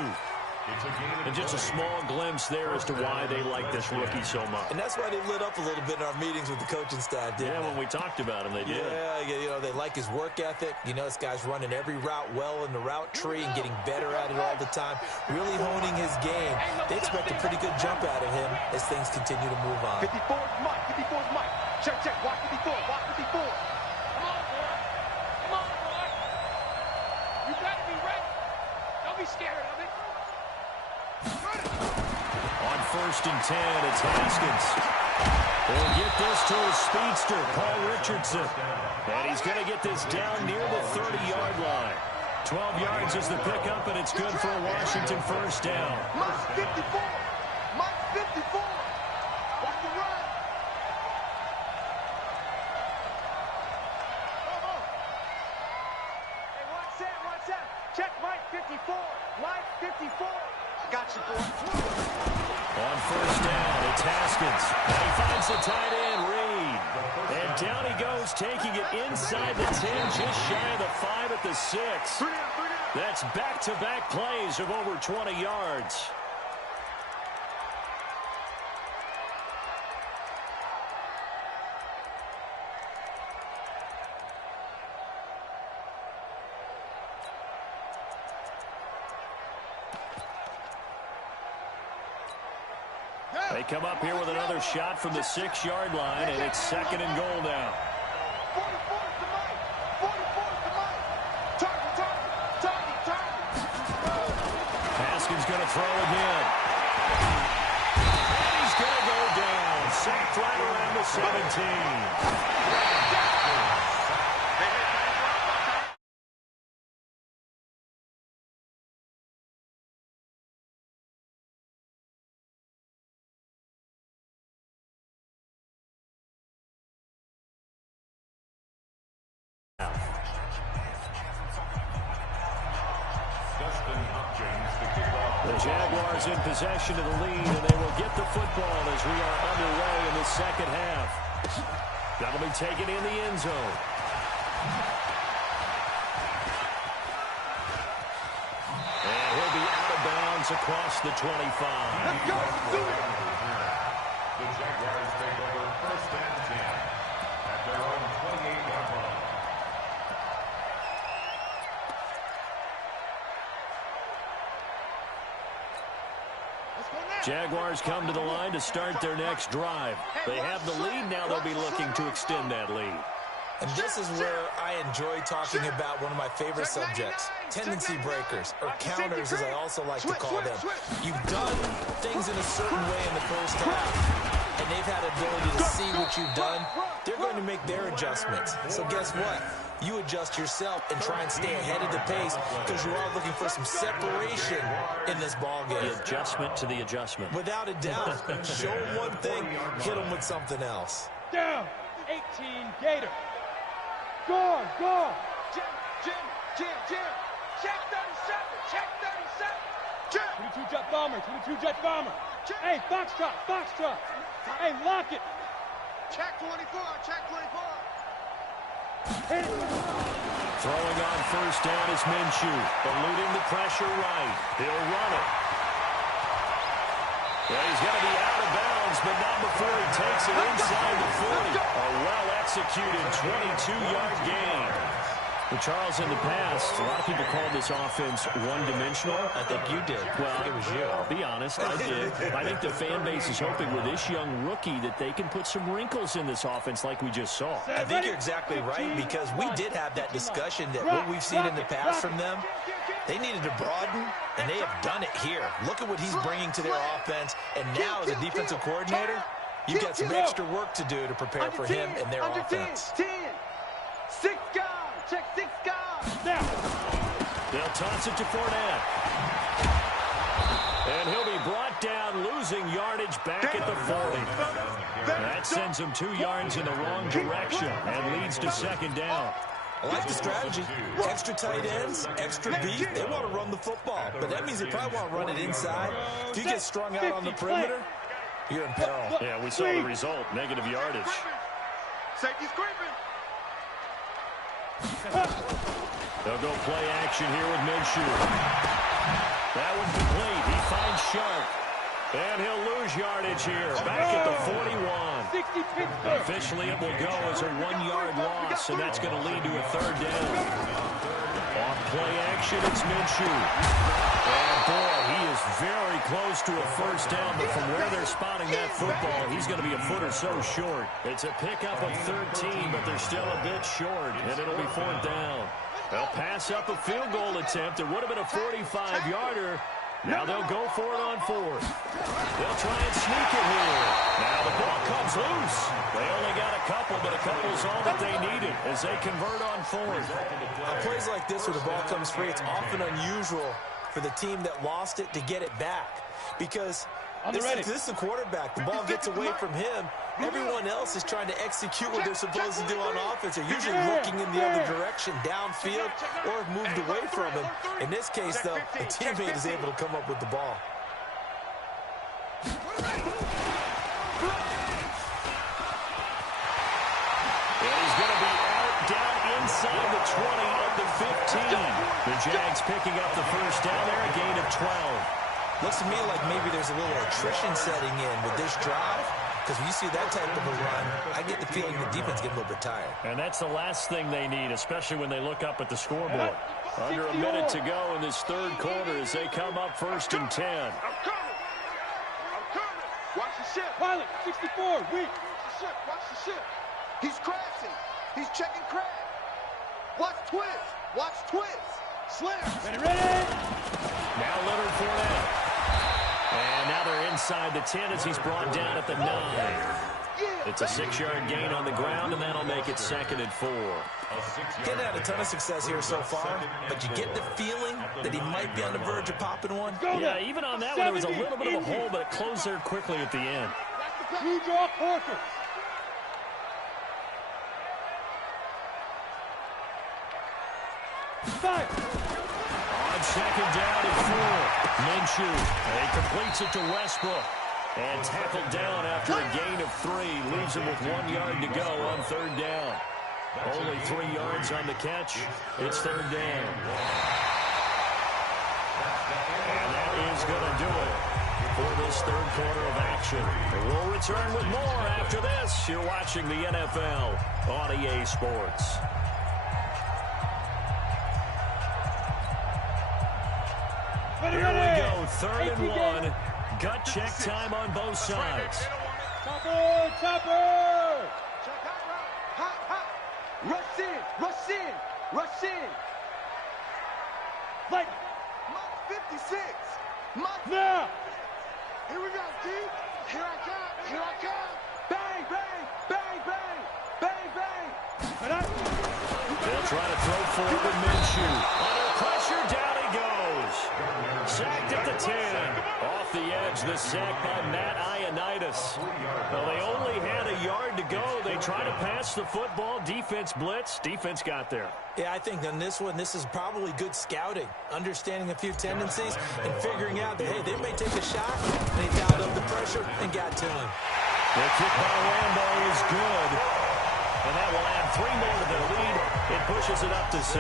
And just a small glimpse there as to why they like this rookie so much. And that's why they lit up a little bit in our meetings with the coaching staff, didn't they? When we talked about him, they did. Yeah, they like his work ethic. This guy's running every route well in the route tree and getting better at it all the time, really honing his game. They expect a pretty good jump out of him as things continue to move on. 54 is Mike. 54 is Mike. Check. Watch 54. Watch 54. Come on, boy. You got to be ready. Don't be scared of it. On 1st and 10, it's Haskins. He'll get this to his speedster, Paul Richardson. And he's going to get this down near the 30-yard line. 12 yards is the pickup, and it's good for a Washington first down. Mike's 54. Mike's 54. Watch the run. Hey, watch that. Check Mike 54. Mike 54. Got you, boy. On first down, it's Haskins. And he finds the tight end, Reed. And down he goes, taking it inside the 10, just shy of the 5 at the 6. That's back-to-back plays of over 20 yards. They come up here with another shot from the 6-yard line, and it's 2nd and goal now. 44 to Mike. 44 to Mike. Target. Haskins going to throw again. And he's going to go down. Sacked right around the 17. The Jaguars in possession of the lead, and they will get the football as we are underway in the second half. That'll be taken in the end zone. And he'll be out of bounds across the 25. Let's go. Do it. The Jaguars take over 1st and 10 at their own 28-yard line. Jaguars come to the line to start their next drive. They have the lead. Now they'll be looking to extend that lead. And this is where I enjoy talking about one of my favorite subjects, tendency breakers, or counters as I also like to call them. You've done things in a certain way in the first half, and they've had the ability to see what you've done. They're going to make their adjustments. So guess what? You adjust yourself and try and stay ahead of the pace because you're all looking for some separation in this ballgame. The adjustment to the adjustment. Without a doubt. Show them one thing, hit them with something else. Down. 18 Gator. Go. Jim. Check 37. Check 37. 22 jet bomber. Hey, Foxtrot. Hey, lock it. Check 24. Hit it. Throwing on first down is Minshew. Eluding the pressure right. He'll run it. Well, he's going to be out of bounds, but not before he takes it inside the 40. A well-executed 22-yard gain. Well, Charles, in the past, a lot of people called this offense one-dimensional. I think you did. Well, I think it was you. I'll be honest, I did. I think the fan base is hoping with this young rookie that they can put some wrinkles in this offense like we just saw. I think you're exactly right, because we did have that discussion that what we've seen in the past from them, they needed to broaden, and they have done it here. Look at what he's bringing to their offense, and now as a defensive coordinator, you've got some extra work to do to prepare for him and their offense. 10. 6 guys. Check 6 guys. Now, they'll toss it to Fournette. And he'll be brought down, losing yardage back at the 40. That sends him 2 yards in the wrong direction and leads to second down. I like the strategy. Extra tight ends, extra beef. They want to run the football, but that means they probably want to run it inside. If you get strung out on the perimeter, you're in peril. Yeah, we saw the result, negative yardage. Safety's creeping. They'll go play action here with Minshew. That one complete. He finds Sharp. And he'll lose yardage here. Back at the 41. Officially, it will go as a 1-yard loss, and that's going to lead to a third down. Off play action, it's Minshew. And boy, he is very close to a first down, but from where they're spotting that football, he's going to be a foot or so short. It's a pickup of 13, but they're still a bit short, and it'll be fourth down. They'll pass up a field goal attempt. It would have been a 45-yarder. Now they'll go for it on fourth. They'll try and sneak it here. Now the ball comes loose. They only got a couple, but a couple's all that they needed as they convert on fourth. On plays like this where the ball comes free, it's often unusual for the team that lost it to get it back. Because this is the quarterback. The ball gets away from him. Everyone else is trying to execute what they're supposed to do on offense. They're usually looking in the other direction, downfield, or have moved away from him. In this case, though, the teammate is able to come up with the ball. And he's going to be out down inside the 20 of the 15. The Jags picking up the first down there, a gain of 12. Looks to me like maybe there's a little attrition setting in with this drive. Because when you see that type of a run, I get the feeling the defense gets a little bit tired. And that's the last thing they need, especially when they look up at the scoreboard. Under a minute to go in this third quarter as they come up first and 10. I'm coming. Watch the ship. Pilot, 64, weak. Watch the ship. He's crashing. He's checking crash. Watch twist. Slam. Ready. Now Leonard Fournette. And now they're inside the 10 as he's brought down at the 9. It's a 6-yard gain on the ground, and that'll make it second and 4. Getting had a ton of success here so far, but you get the feeling that he might be on the verge of popping one. Yeah, even on that one, there was a little bit of a hole, but it closed there quickly at the end. Blue draw Parker. Fire. On second down and 4. Minshew. And he completes it to Westbrook. And tackled down after a gain of 3. Leaves him with 1 yard to go on third down. Only 3 yards on the catch. It's third down. And that is going to do it for this third quarter of action. We'll return with more after this. You're watching the NFL on EA Sports. Here we go, third and 1. Gut check time on both sides. Chopper! Hot. Rush in. Like, Mike 56. Now. Here we go, D. Here I come. Bang. They'll try to throw forward with Minshew. Under pressure, down he goes. Sacked at the 10. Off the edge, the sack by Matt Ioannidis. Well, they only had a yard to go. They tried to pass the football. Defense blitz. Defense got there. Yeah, I think on this one, this is probably good scouting, understanding a few tendencies, and figuring out that, hey, they may take a shot. They dialed up the pressure and got to him. The kick by Rambo is good. And that will add 3 more to their lead. It pushes it up to 6.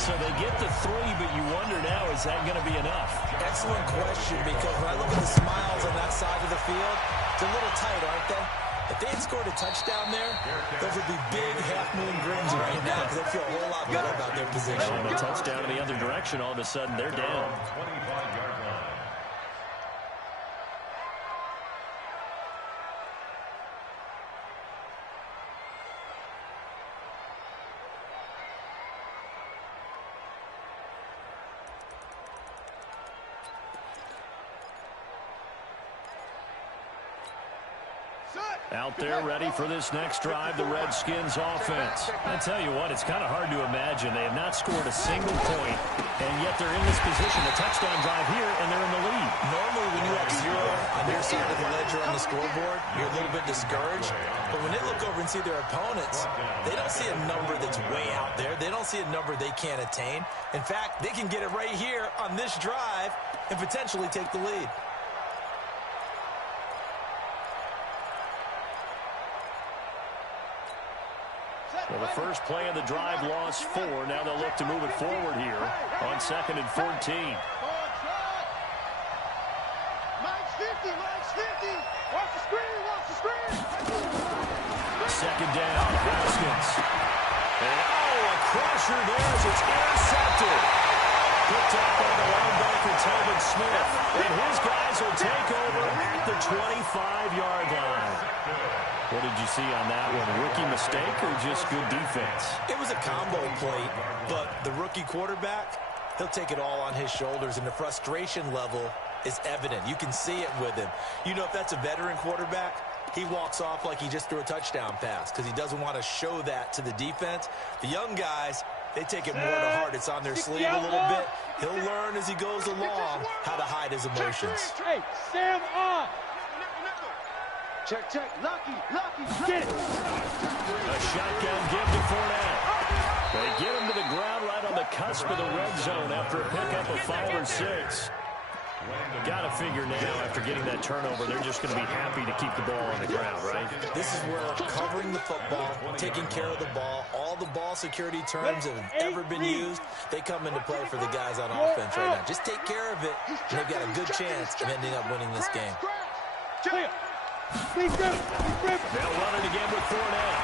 So they get the 3, but you wonder now, is that going to be enough? Excellent question, because when I look at the smiles on that side of the field, it's a little tight, aren't they? If they had scored a touchdown there, those would be big half-moon grins right now because they feel a whole lot better about their position. And a touchdown in the other direction, all of a sudden they're down. 25-yard line. Out there ready for this next drive, the Redskins offense. I tell you what, it's kind of hard to imagine. They have not scored a single point, and yet they're in this position, a touchdown drive here, and they're in the lead. Normally, when you have 0 on your side of the ledger on the scoreboard, you're a little bit discouraged. But when they look over and see their opponents, they don't see a number that's way out there. They don't see a number they can't attain. In fact, they can get it right here on this drive and potentially take the lead. Well, the first play of the drive lost 4. Now they'll look to move it forward here on 2nd and 14. Mike's 50, Mike's 50. Watch the screen, watch the screen. Second down, Haskins. And, a crusher there as it's intercepted. Picked up by the linebacker, Telvin Smith. And his guys will take over at the 25-yard line. What did you see on that one? Rookie mistake or just good defense? It was a combo play, but the rookie quarterback, he'll take it all on his shoulders, and the frustration level is evident. You can see it with him. You know, if that's a veteran quarterback, he walks off like he just threw a touchdown pass because he doesn't want to show that to the defense. The young guys, they take it more to heart. It's on their sleeve a little bit. He'll learn as he goes along how to hide his emotions. Hey, Sam on. Check, check, Lucky, get it. A shotgun give to Fournette. They get him to the ground right on the cusp of the red zone after a pickup of 5 or 6. Got to figure now, after getting that turnover, they're just going to be happy to keep the ball on the ground, right? This is where covering the football, taking care of the ball, all the ball security terms that have ever been used, they come into play for the guys on offense right now. Just take care of it, and they've got a good chance of ending up winning this game. They'll run it again with Fournette.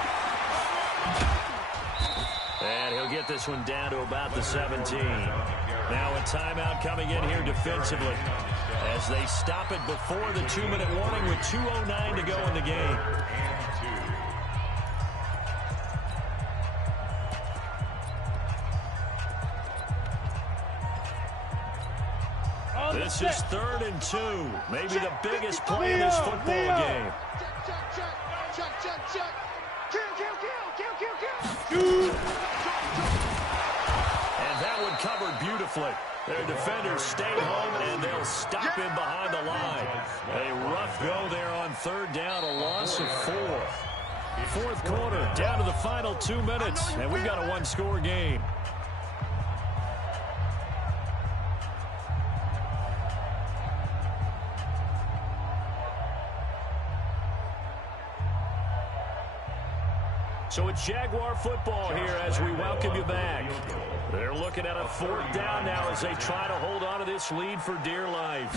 And he'll get this one down to about the 17. Now a timeout coming in here defensively as they stop it before the 2-minute warning with 2:09 to go in the game. This is 3rd and 2. Maybe the biggest play in this football game. Check. And that one covered beautifully. Their defenders stay home, and they'll stop him behind the line. A rough go there on 3rd down, a loss of 4. 4th quarter, down to the final 2 minutes, and we've got a 1-score game. So it's Jaguar football here as we welcome you back. They're looking at a 4th down now as they try to hold on to this lead for dear life.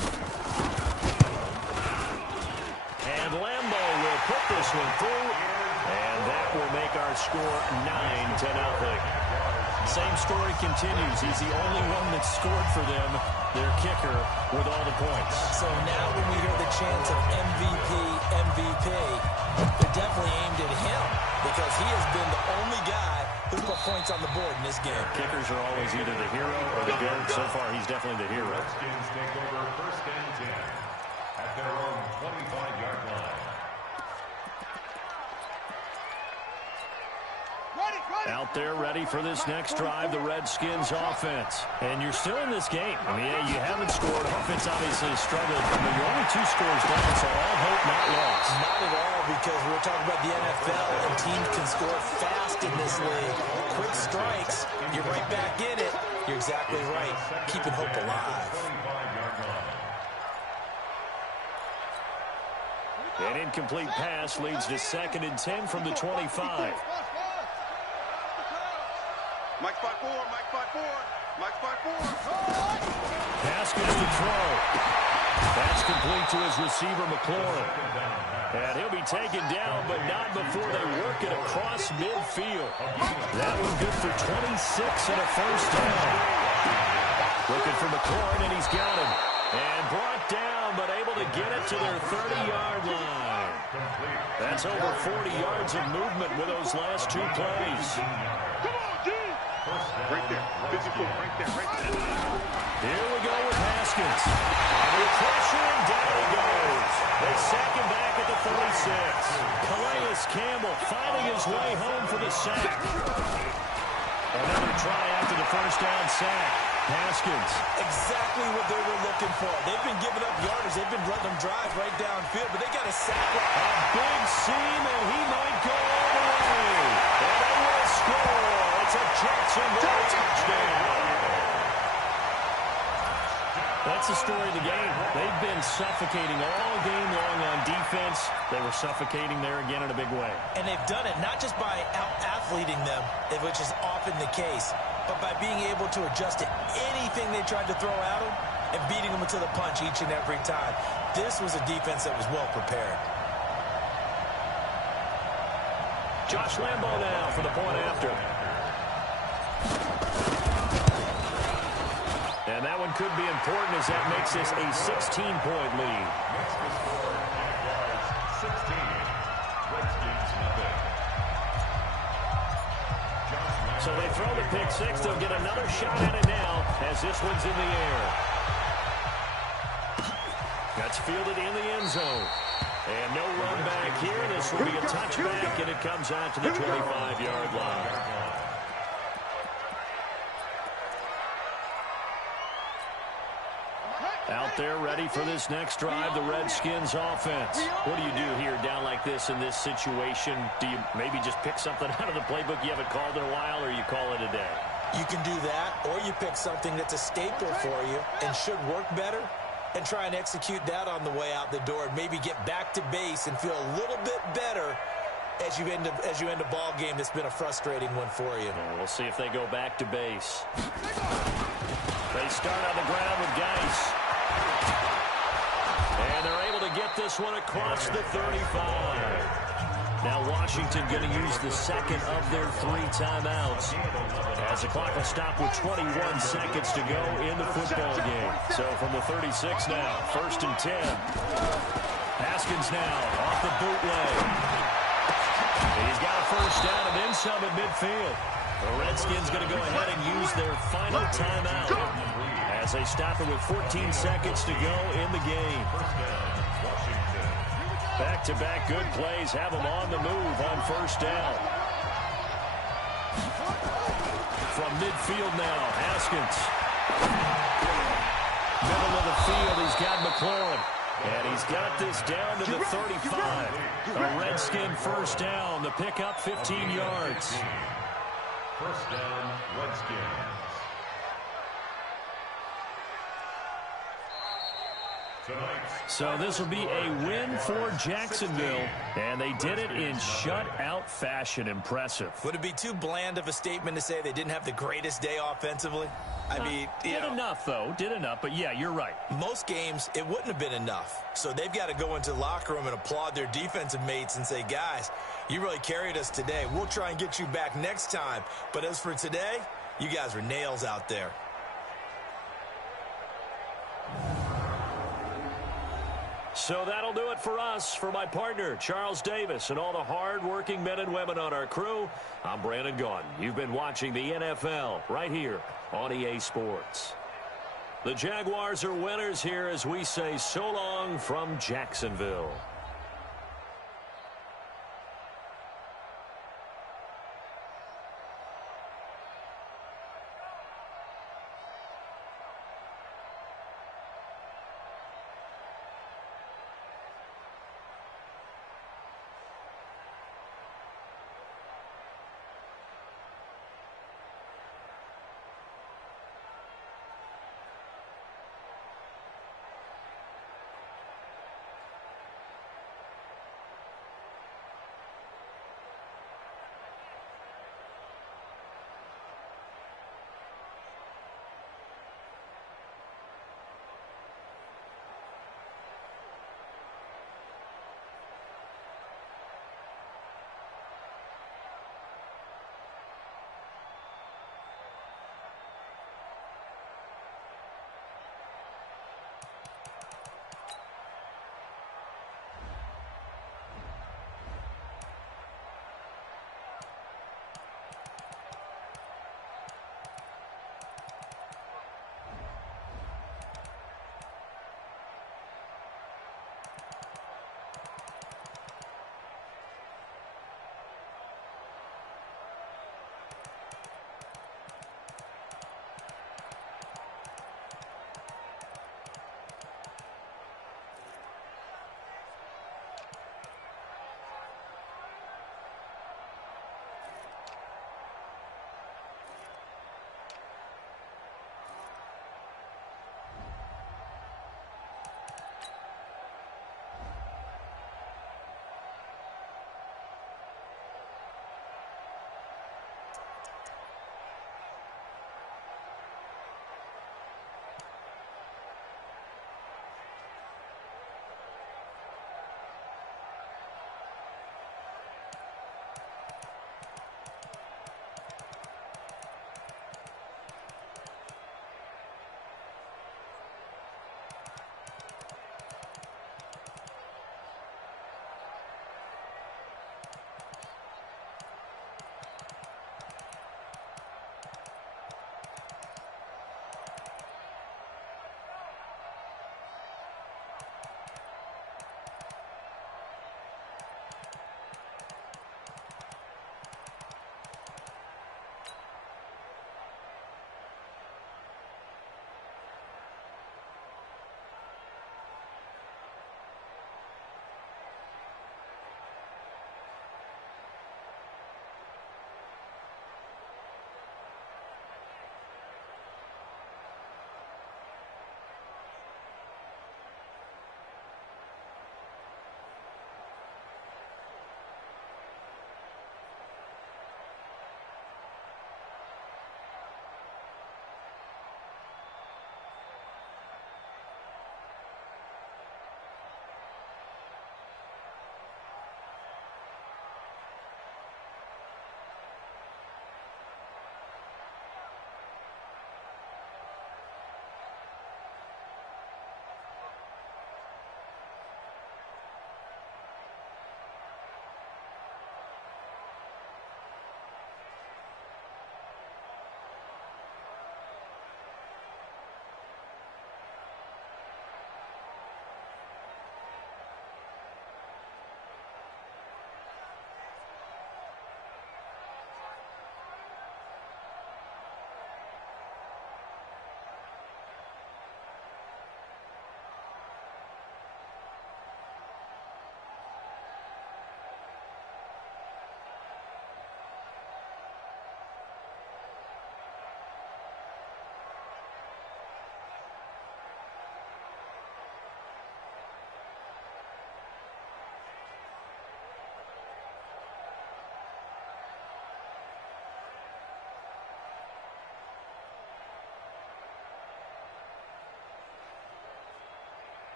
And Lambeau will put this one through, and that will make our score 9-0. Same story continues. He's the only one that scored for them, their kicker, with all the points. So now when we hear the chants of MVP, they're definitely aimed at him because he has been the only guy who's put points on the board in this game. Kickers are always either the hero or the GOAT. So far, he's definitely the hero. Redskins take over 1st and 10 at their own 25-yard line. Out there ready for this next drive, the Redskins offense. And you're still in this game. I mean, yeah, you haven't scored. Offense obviously has struggled. I mean, you're only 2 scores down, so all hope not lost. Not at all, because we're talking about the NFL, and teams can score fast in this league. Quick strikes, you're right back in it. You're exactly right. Keeping hope alive. An incomplete pass leads to 2nd and 10 from the 25. Mike 5-4, Mike 5-4, Mike 5-4. Haskins to throw. That's complete to his receiver, McLaurin. And he'll be taken down, but not before they work it across midfield. That one good for 26 and a first down. Looking for McLaurin, and he's got him. And brought down, but able to get it to their 30-yard line. That's over 40 yards of movement with those last two plays. Come on, G! Right there. 54, right there, right there. Here we go with Haskins. Under pressure, and down he goes. They sack him back at the 36. Calais Campbell finding his way home for the sack. Another try after the first down sack. Haskins. Exactly what they were looking for. They've been giving up yardage. They've been letting them drive right downfield, but they got a sack. A big seam, and he might go all the way. And they will score. It's a Jacksonville touchdown. That's the story of the game. They've been suffocating all game long on defense. They were suffocating there again in a big way. And they've done it not just by out-athleting them, which is often the case, but by being able to adjust to anything they tried to throw at them and beating them to the punch each and every time. This was a defense that was well prepared. Josh Lambo now for the point after. And that one could be important as that makes this a 16-point lead. Next to score was 16. Redskins nothing. So they throw the pick six. They'll get another shot at it now as this one's in the air. That's fielded in the end zone. And no run back here. This will be a touchback, and it comes out to the 25-yard line. Out there ready for this next drive, the Redskins offense. What do you do here down like this in this situation? Do you maybe just pick something out of the playbook you haven't called in a while, or you call it a day? You can do that, or you pick something that's a staple for you and should work better and try and execute that on the way out the door and maybe get back to base and feel a little bit better as you end a ball game that's been a frustrating one for you. Well, we'll see if they go back to base. They start on the ground with Geis. And they're able to get this one across the 35. Now Washington going to use the second of their 3 timeouts as the clock will stop with 21 seconds to go in the football game. So from the 36 now, 1st and 10. Haskins now off the bootleg. He's got a first down and then some at midfield. The Redskins going to go ahead and use their final timeout as they stop it with 14 seconds to go in the game. Back-to-back good plays have them on the move on first down. From midfield now, Haskins. Middle of the field, he's got McLaurin. And he's got this down to the 35. A Redskin first down, the pickup 15 yards. First down, Redskins. So this will be a win for Jacksonville, and they did it in shutout fashion. Impressive. Would it be too bland of a statement to say they didn't have the greatest day offensively? I mean, did enough, though. Did enough, but yeah, you're right. Most games, it wouldn't have been enough. So they've got to go into the locker room and applaud their defensive mates and say, guys, you really carried us today. We'll try and get you back next time. But as for today, you guys are nails out there. So that'll do it for us. For my partner, Charles Davis, and all the hard-working men and women on our crew, I'm Brandon Gaudin. You've been watching the NFL right here on EA Sports. The Jaguars are winners here as we say so long from Jacksonville.